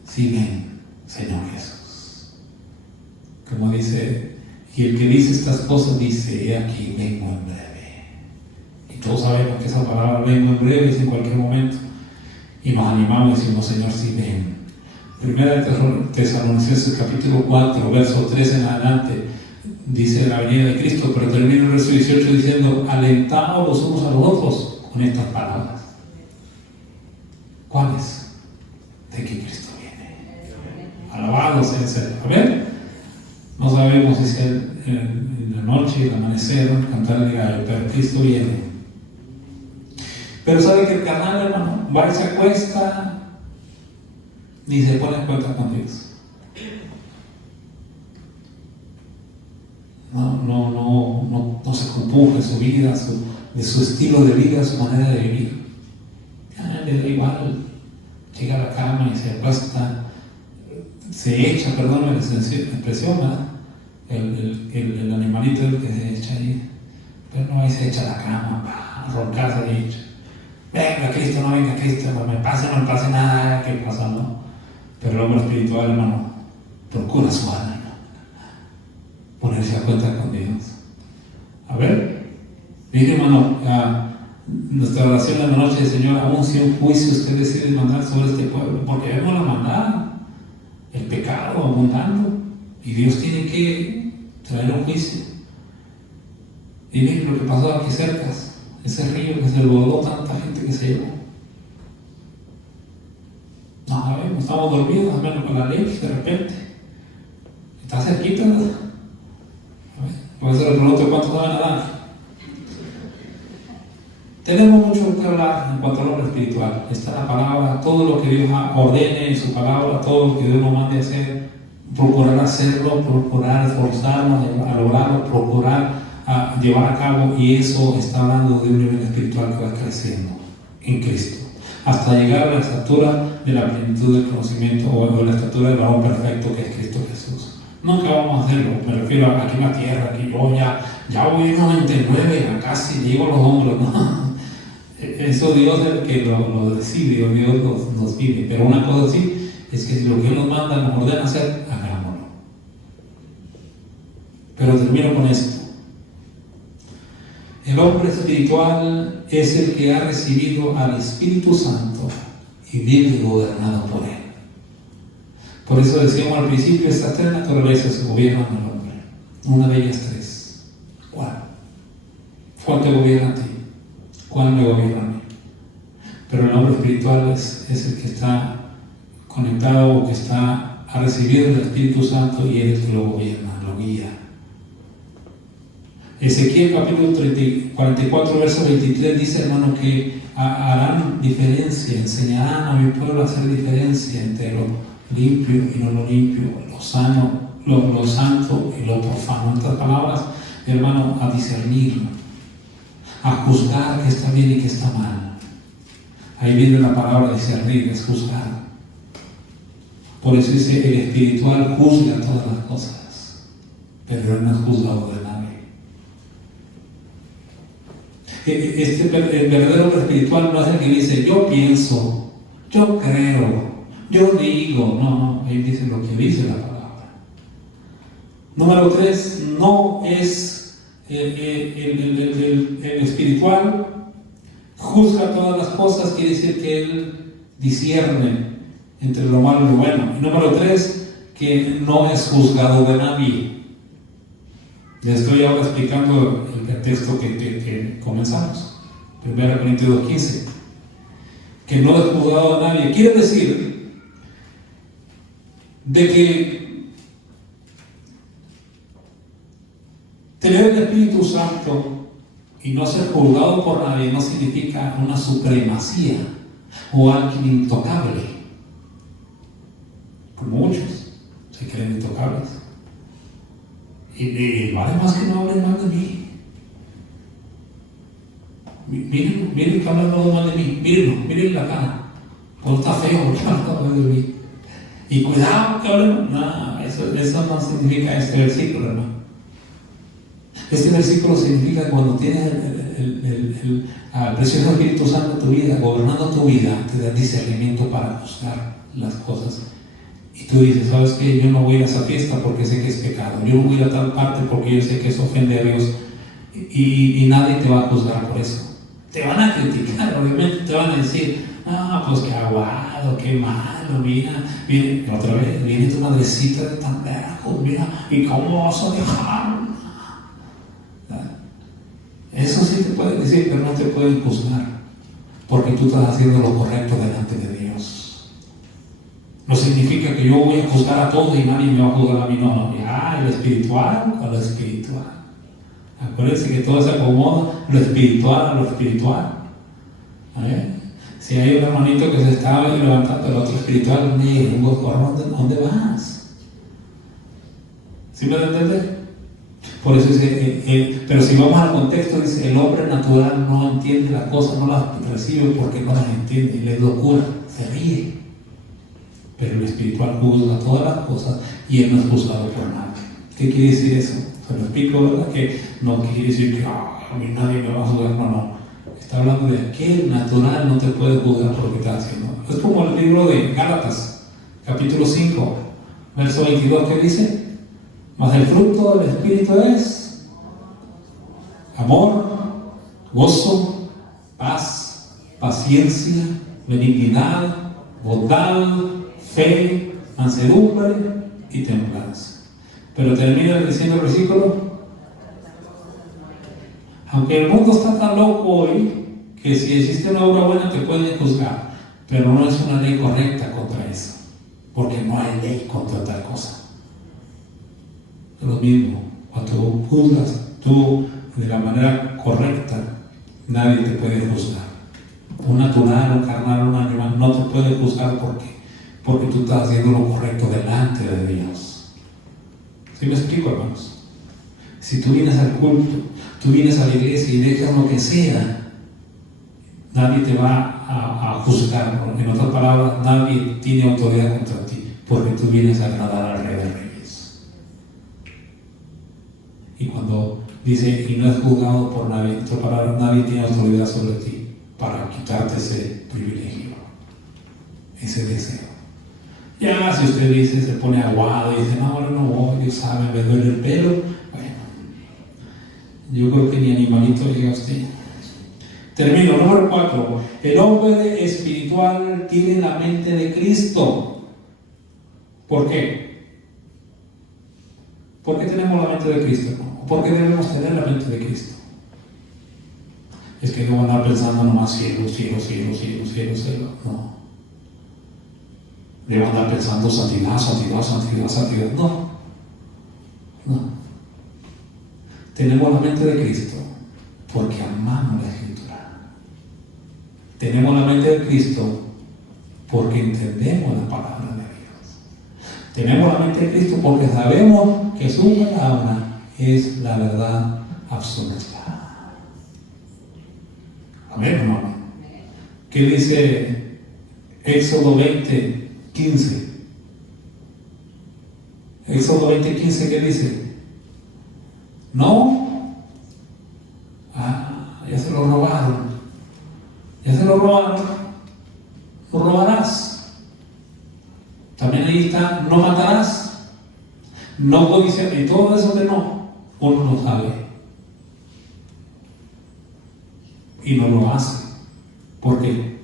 sí, ven, Señor Jesús. Como dice, y el que dice estas cosas dice, he aquí, vengo en breve. Y todos sabemos que esa palabra vengo en breve es en cualquier momento. Y nos animamos y decimos, Señor, sí, ven. Primera de Tesalonicenses capítulo 4, verso 3 en adelante, dice la venida de Cristo, pero termina el verso 18 diciendo, alentaos los unos a los otros con estas palabras. ¿Cuáles? De que Cristo viene. Alabado sea el Señor. A ver, no sabemos si es en la noche, el amanecer, cantar el gallo, pero Cristo viene. Pero sabe que el carnal, hermano, va y se acuesta, ni se pone en cuenta con Dios. No se compunge su vida, de su estilo de vida, su manera de vivir. Le da igual, llega a la cama y se acuesta, se echa, perdón la expresión, ¿verdad? El animalito es el que se echa ahí, pero no ahí se echa a la cama para roncarse de hecho. Venga Cristo, no venga Cristo, no me pase nada, ¿qué pasa? No. Pero el hombre espiritual, hermano, procura su alma, ponerse a cuenta con Dios. A ver, mire, hermano, nuestra oración en la noche del Señor, aún si un juicio usted decide mandar sobre este pueblo, porque vemos la maldad, el pecado abundando, y Dios tiene que traer un juicio. Y miren lo que pasó aquí cerca, ese río que se desbordó, tanta gente que se llevó. No sabemos, estamos dormidos, al menos con la ley, de repente. Está cerquita, ¿verdad? A ver, por eso le pregunto cuántos saben nadar. Tenemos mucho que hablar en cuanto al hombre espiritual. Está la palabra, todo lo que Dios ordene en su palabra, todo lo que Dios nos mande a hacer, procurar hacerlo, procurar esforzarnos a lograrlo, procurar llevar a cabo, y eso está hablando de un nivel espiritual que va creciendo en Cristo, hasta llegar a la estatura de la plenitud del conocimiento o la estatura del varón perfecto que es Cristo Jesús. Nunca vamos a hacerlo, me refiero a aquí en la tierra, que yo ya voy a 99, a casi llego a los hombros, ¿no? Eso Dios es el que lo decide, o Dios nos pide. Pero una cosa sí es que si lo que Él nos manda, nos ordena hacer, hagámoslo. Pero termino con esto. El hombre espiritual es el que ha recibido al Espíritu Santo y vive gobernado por Él. Por eso decíamos al principio, estas tres naturalezas gobiernan al hombre. Una de ellas tres. ¿Cuál? ¿Cuál te gobierna a ti? ¿Cuál me gobierna a mí? Pero el hombre espiritual es el que está conectado o que ha recibido el Espíritu Santo y es el que lo gobierna, lo guía. Ezequiel capítulo 44, verso 23 dice, hermano, que harán diferencia, enseñarán a mi pueblo a hacer diferencia entre lo limpio y no lo limpio, lo sano, lo santo y lo profano. En otras palabras, hermano, a discernir, a juzgar qué está bien y qué está mal. Ahí viene la palabra discernir, es juzgar. Por eso dice, el espiritual juzga todas las cosas, pero él no es juzgado de nadie. El verdadero hombre espiritual no es el que dice, yo pienso, yo creo, yo digo. No, él dice lo que dice la palabra. Número 3, no es el espiritual juzga todas las cosas, quiere decir que él discierne entre lo malo y lo bueno. Y número 3, que no es juzgado de nadie. Le estoy ahora explicando el texto que comenzamos, 1 Corintios 2:15, que no es juzgado de nadie. Quiere decir de que tener el Espíritu Santo y no ser juzgado por nadie no significa una supremacía o alguien intocable, como muchos se creen intocables. Y vale más que no hablen mal de mí. Miren que hablan todo mal de mí. Miren la cara. Pues está feo porque hablan mal de mí. Y cuidado que hablen. No, eso no significa este versículo, hermano. Este versículo significa cuando tienes el precioso Espíritu Santo en tu vida, gobernando tu vida, te da discernimiento para juzgar las cosas. Y tú dices, ¿sabes qué? Yo no voy a esa fiesta porque sé que es pecado. Yo no voy a tal parte porque yo sé que eso ofende a Dios. Y nadie te va a juzgar por eso. Te van a criticar, obviamente. Te van a decir, pues qué aguado, qué malo, mira. Otra vez, viene tu madrecita de tan lejos, mira. ¿Y cómo vas a dejar? Eso sí te pueden decir, pero no te pueden juzgar. Porque tú estás haciendo lo correcto delante de Dios. No significa que yo voy a juzgar a todos y nadie me va a juzgar a mí. No, ya, lo espiritual a lo espiritual. Acuérdense que todo se acomoda, lo espiritual a lo espiritual. A ver, si hay un hermanito que se está levantando, el otro espiritual, un gorro, ¿dónde vas? ¿Sí me entiendes? Por eso dice, pero si vamos al contexto, dice, el hombre natural no entiende las cosas, no las recibe porque no las entiende, y le locura, se ríe. Pero el espiritual juzga todas las cosas y él no es juzgado por nadie. ¿Qué quiere decir eso? Se lo explico, ¿verdad? Que no quiere decir que a mí nadie me va a juzgar, no. Está hablando de que el natural no te puede juzgar por lo que estás haciendo. Es como el libro de Gálatas, capítulo 5, verso 22, que dice, mas el fruto del Espíritu es amor, gozo, paz, paciencia, benignidad, bondad, fe, mansedumbre y templanza. Pero termina diciendo el versículo, aunque el mundo está tan loco hoy que si existe una obra buena te pueden juzgar, pero no es una ley correcta contra eso, porque no hay ley contra tal cosa. Lo mismo, cuando tú juzgas tú de la manera correcta, nadie te puede juzgar. Un natural, un carnal, un animal no te puede juzgar porque tú estás haciendo lo correcto delante de Dios. ¿Sí me explico, hermanos? Si tú vienes al culto, tú vienes a la iglesia y dejas lo que sea, nadie te va a juzgar. En otras palabras, nadie tiene autoridad contra ti porque tú vienes a agradar al Rey de Reyes. Y cuando dice, y no es juzgado por nadie, en otras palabras, nadie tiene autoridad sobre ti para quitarte ese privilegio, ese deseo. Ya si usted dice, se pone aguado y dice, no, ahora no voy, Dios sabe, me duele el pelo, bueno, yo creo que ni animalito llega a usted. Termino, número 4. El hombre espiritual tiene la mente de Cristo. ¿Por qué? ¿Por qué tenemos la mente de Cristo, hermano? ¿Por qué debemos tener la mente de Cristo? Es que no van a andar pensando nomás cielo, cielo, cielo, cielo, cielo, cielo. No. Debo andar pensando santidad, santidad, santidad, santidad. No. No. Tenemos la mente de Cristo porque amamos la Escritura. Tenemos la mente de Cristo porque entendemos la palabra de Dios. Tenemos la mente de Cristo porque sabemos que su palabra es la verdad absoluta. Amén, hermano. ¿Qué dice Éxodo 20:15? Éxodo 20:15, ¿qué dice? No. Ya se lo robaron. Ya se lo robaron. No robarás. También ahí está, no matarás. No codiciarás. Y todo eso que no, uno lo sabe. Y no lo hace. ¿Por qué?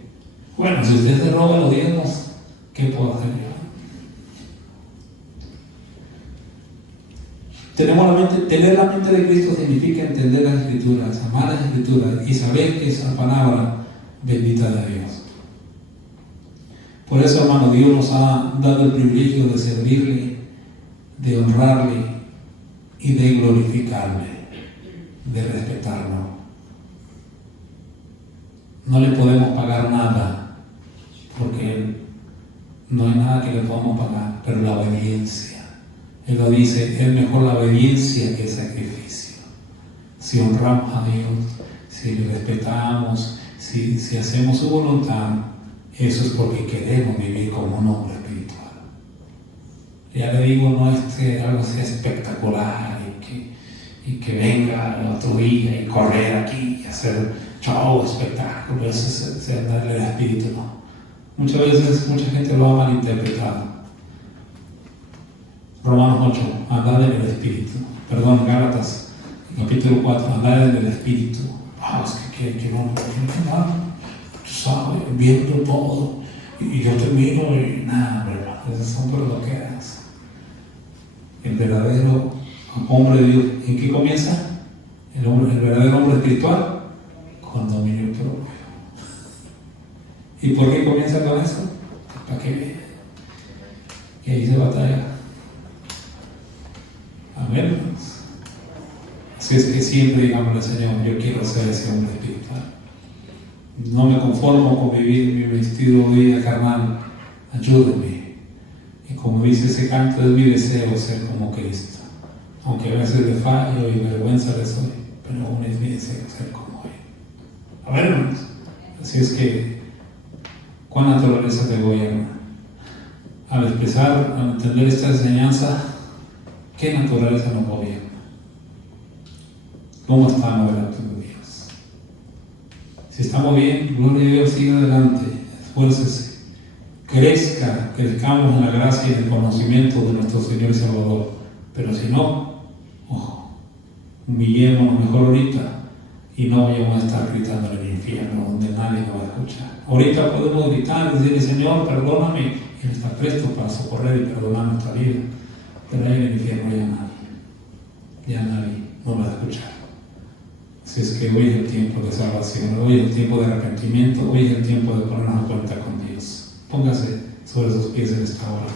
Bueno, si usted se roba los diezmos, ¿qué puedo hacer yo? Tener la mente de Cristo significa entender las Escrituras, amar las Escrituras y saber que es la palabra bendita de Dios. Por eso, hermano, Dios nos ha dado el privilegio de servirle, de honrarle y de glorificarle, de respetarlo. No le podemos pagar nada, porque no hay nada que le podamos pagar, pero la obediencia. Él lo dice, es mejor la obediencia que el sacrificio. Si honramos a Dios, si le respetamos, si hacemos su voluntad, eso es porque queremos vivir como un hombre espiritual. Ya le digo, no es que algo sea espectacular y que venga el otro día y correr aquí y hacer show, espectáculo, eso es darle el espíritu, no. Muchas veces mucha gente lo ha malinterpretado. Romanos 8, andad en el espíritu. Perdón, Gálatas, capítulo 4, andad en el espíritu. Es que no, tú sabes, viendo todo, y yo termino y nada, hermano, esas son por lo que hagas. El verdadero hombre de Dios, ¿en qué comienza? El verdadero hombre espiritual, con dominio propio. ¿Y por qué comienza con eso? Para que vean que ahí se batalla. Amén. Así es que siempre digamos al Señor, yo quiero ser ese hombre espiritual. No me conformo con vivir mi vestido vida carnal. Ayúdeme. Y como dice ese canto, es mi deseo ser como Cristo. Aunque a veces le fallo y vergüenza le soy, pero aún es mi deseo ser como Él. A ver, hermanos. Así es que, ¿cuán naturaleza te voy, hermano? Al expresar, al entender esta enseñanza, ¿qué naturaleza nos gobierna? ¿Cómo estamos delante de Dios? Si estamos bien, gloria a Dios, siga adelante, esfuércese, crezcamos en la gracia y en el conocimiento de nuestro Señor y Salvador. Pero si no, humillémonos mejor ahorita y no vayamos a estar gritando en el infierno donde nadie nos va a escuchar. Ahorita podemos gritar y decirle, Señor, perdóname, y Él está presto para socorrer y perdonar nuestra vida. Pero ahí en el infierno ya nadie nos va a escuchar. Así es que hoy es el tiempo de salvación, hoy es el tiempo de arrepentimiento, hoy es el tiempo de ponernos a cuenta con Dios. Póngase sobre sus pies en esta hora.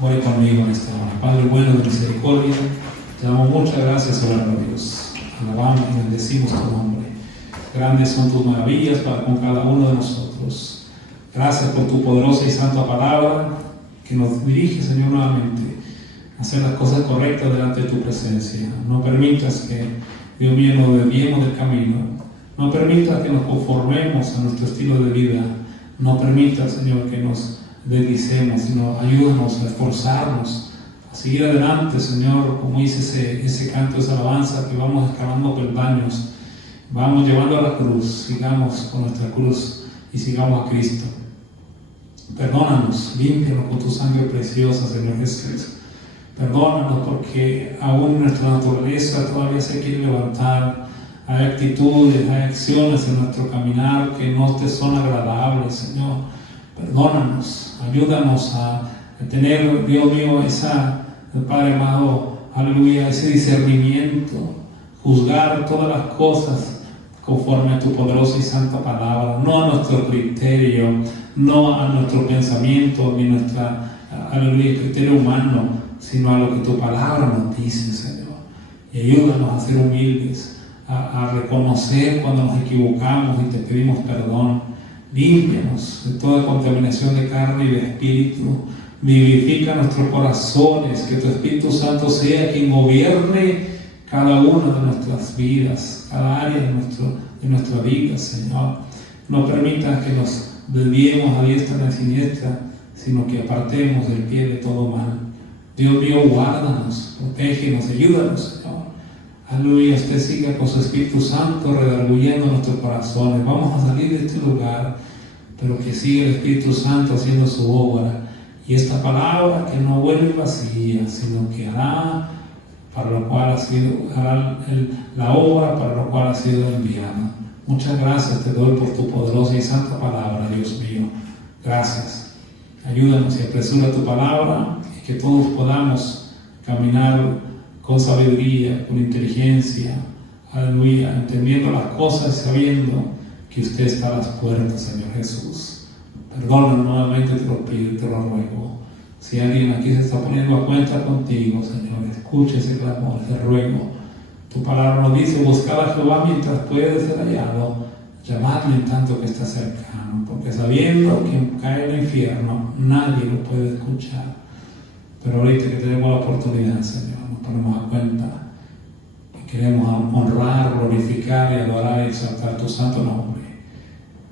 Ore conmigo en esta hora. Padre bueno de misericordia, te damos muchas gracias, soberano Dios. Alabamos y bendecimos tu nombre. Grandes son tus maravillas para con cada uno de nosotros. Gracias por tu poderosa y santa palabra que nos dirige, Señor, nuevamente a hacer las cosas correctas delante de tu presencia. No permitas que, Dios mío, nos desviemos del camino. No permitas que nos conformemos a nuestro estilo de vida. No permitas, Señor, que nos deslicemos, sino ayúdanos a esforzarnos, a seguir adelante, Señor, como dice ese canto, esa alabanza, que vamos escalando peldaños, vamos llevando a la cruz, sigamos con nuestra cruz y sigamos a Cristo. Perdónanos, límpianos con tu sangre preciosa, Señor Jesús. Perdónanos porque aún nuestra naturaleza todavía se quiere levantar. Hay actitudes, hay acciones en nuestro caminar que no te son agradables, Señor. Perdónanos, ayúdanos a tener, Dios mío, esa, Padre amado, aleluya, ese discernimiento, juzgar todas las cosas conforme a tu poderosa y santa palabra, no a nuestro criterio, no a nuestro pensamiento, ni nuestra, aleluya, criterio humano, sino a lo que tu palabra nos dice, Señor. Y ayúdanos a ser humildes, a reconocer cuando nos equivocamos y te pedimos perdón. Límpianos de toda contaminación de carne y de espíritu. Vivifica nuestros corazones, que tu Espíritu Santo sea quien gobierne cada una de nuestras vidas, cada área de nuestra vida, Señor. No permitas que nos desviemos a diestra ni a siniestra, sino que apartemos del pie de todo mal. Dios mío, guárdanos, protégenos, ayúdanos, Señor. Aleluya, usted siga con su Espíritu Santo redarguyendo nuestros corazones. Vamos a salir de este lugar, pero que siga el Espíritu Santo haciendo su obra. Y esta palabra que no vuelve vacía, sino que hará para lo cual ha sido, hará la obra para lo cual ha sido enviada. Muchas gracias te doy por tu poderosa y santa palabra, Dios mío. Gracias. Ayúdanos y apresura tu palabra y que todos podamos caminar con sabiduría, con inteligencia, aleluya, entendiendo las cosas y sabiendo que usted está a las puertas, Señor Jesús. Perdona nuevamente, te lo pido y te lo ruego. Si alguien aquí se está poniendo a cuenta contigo, Señor, escucha ese clamor, te ruego. Tu palabra nos dice, buscad a Jehová mientras puede ser hallado, llamadle en tanto que está cercano, porque sabiendo que cae en el infierno, nadie lo puede escuchar. Pero ahorita que tenemos la oportunidad, Señor, nos ponemos a cuenta y queremos honrar, glorificar y adorar y exaltar tu santo nombre.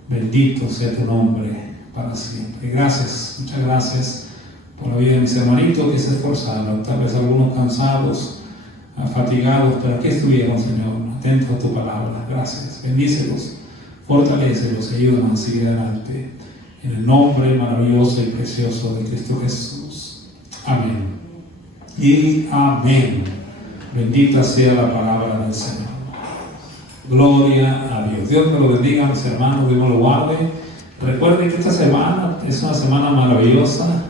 Bendito sea tu nombre para siempre. Gracias, muchas gracias por la vida de mis hermanitos que se esforzaron, tal vez algunos cansados, fatigados, pero aquí estuvieron, Señor, atentos a tu palabra. Gracias, bendícelos, fortalécelos, ayúdanos a seguir adelante. En el nombre maravilloso y precioso de Cristo Jesús. Amén. Y amén. Bendita sea la palabra del Señor. Gloria a Dios. Dios me lo bendiga, mis hermanos, Dios me lo guarde. Recuerden que esta semana es una semana maravillosa.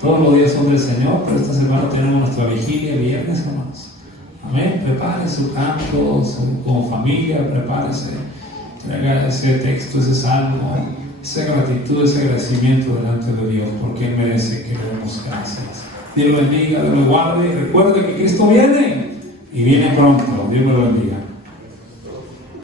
Todos los días son del Señor, pero esta semana tenemos nuestra vigilia viernes, hermanos. Amén. Prepare su canto, como familia, prepárese. Traiga ese texto, ese salmo, esa gratitud, ese agradecimiento delante de Dios, porque Él merece que le demos gracias. Dios lo bendiga, Dios lo guarde. Recuerde que Cristo viene y viene pronto. Dios me lo bendiga.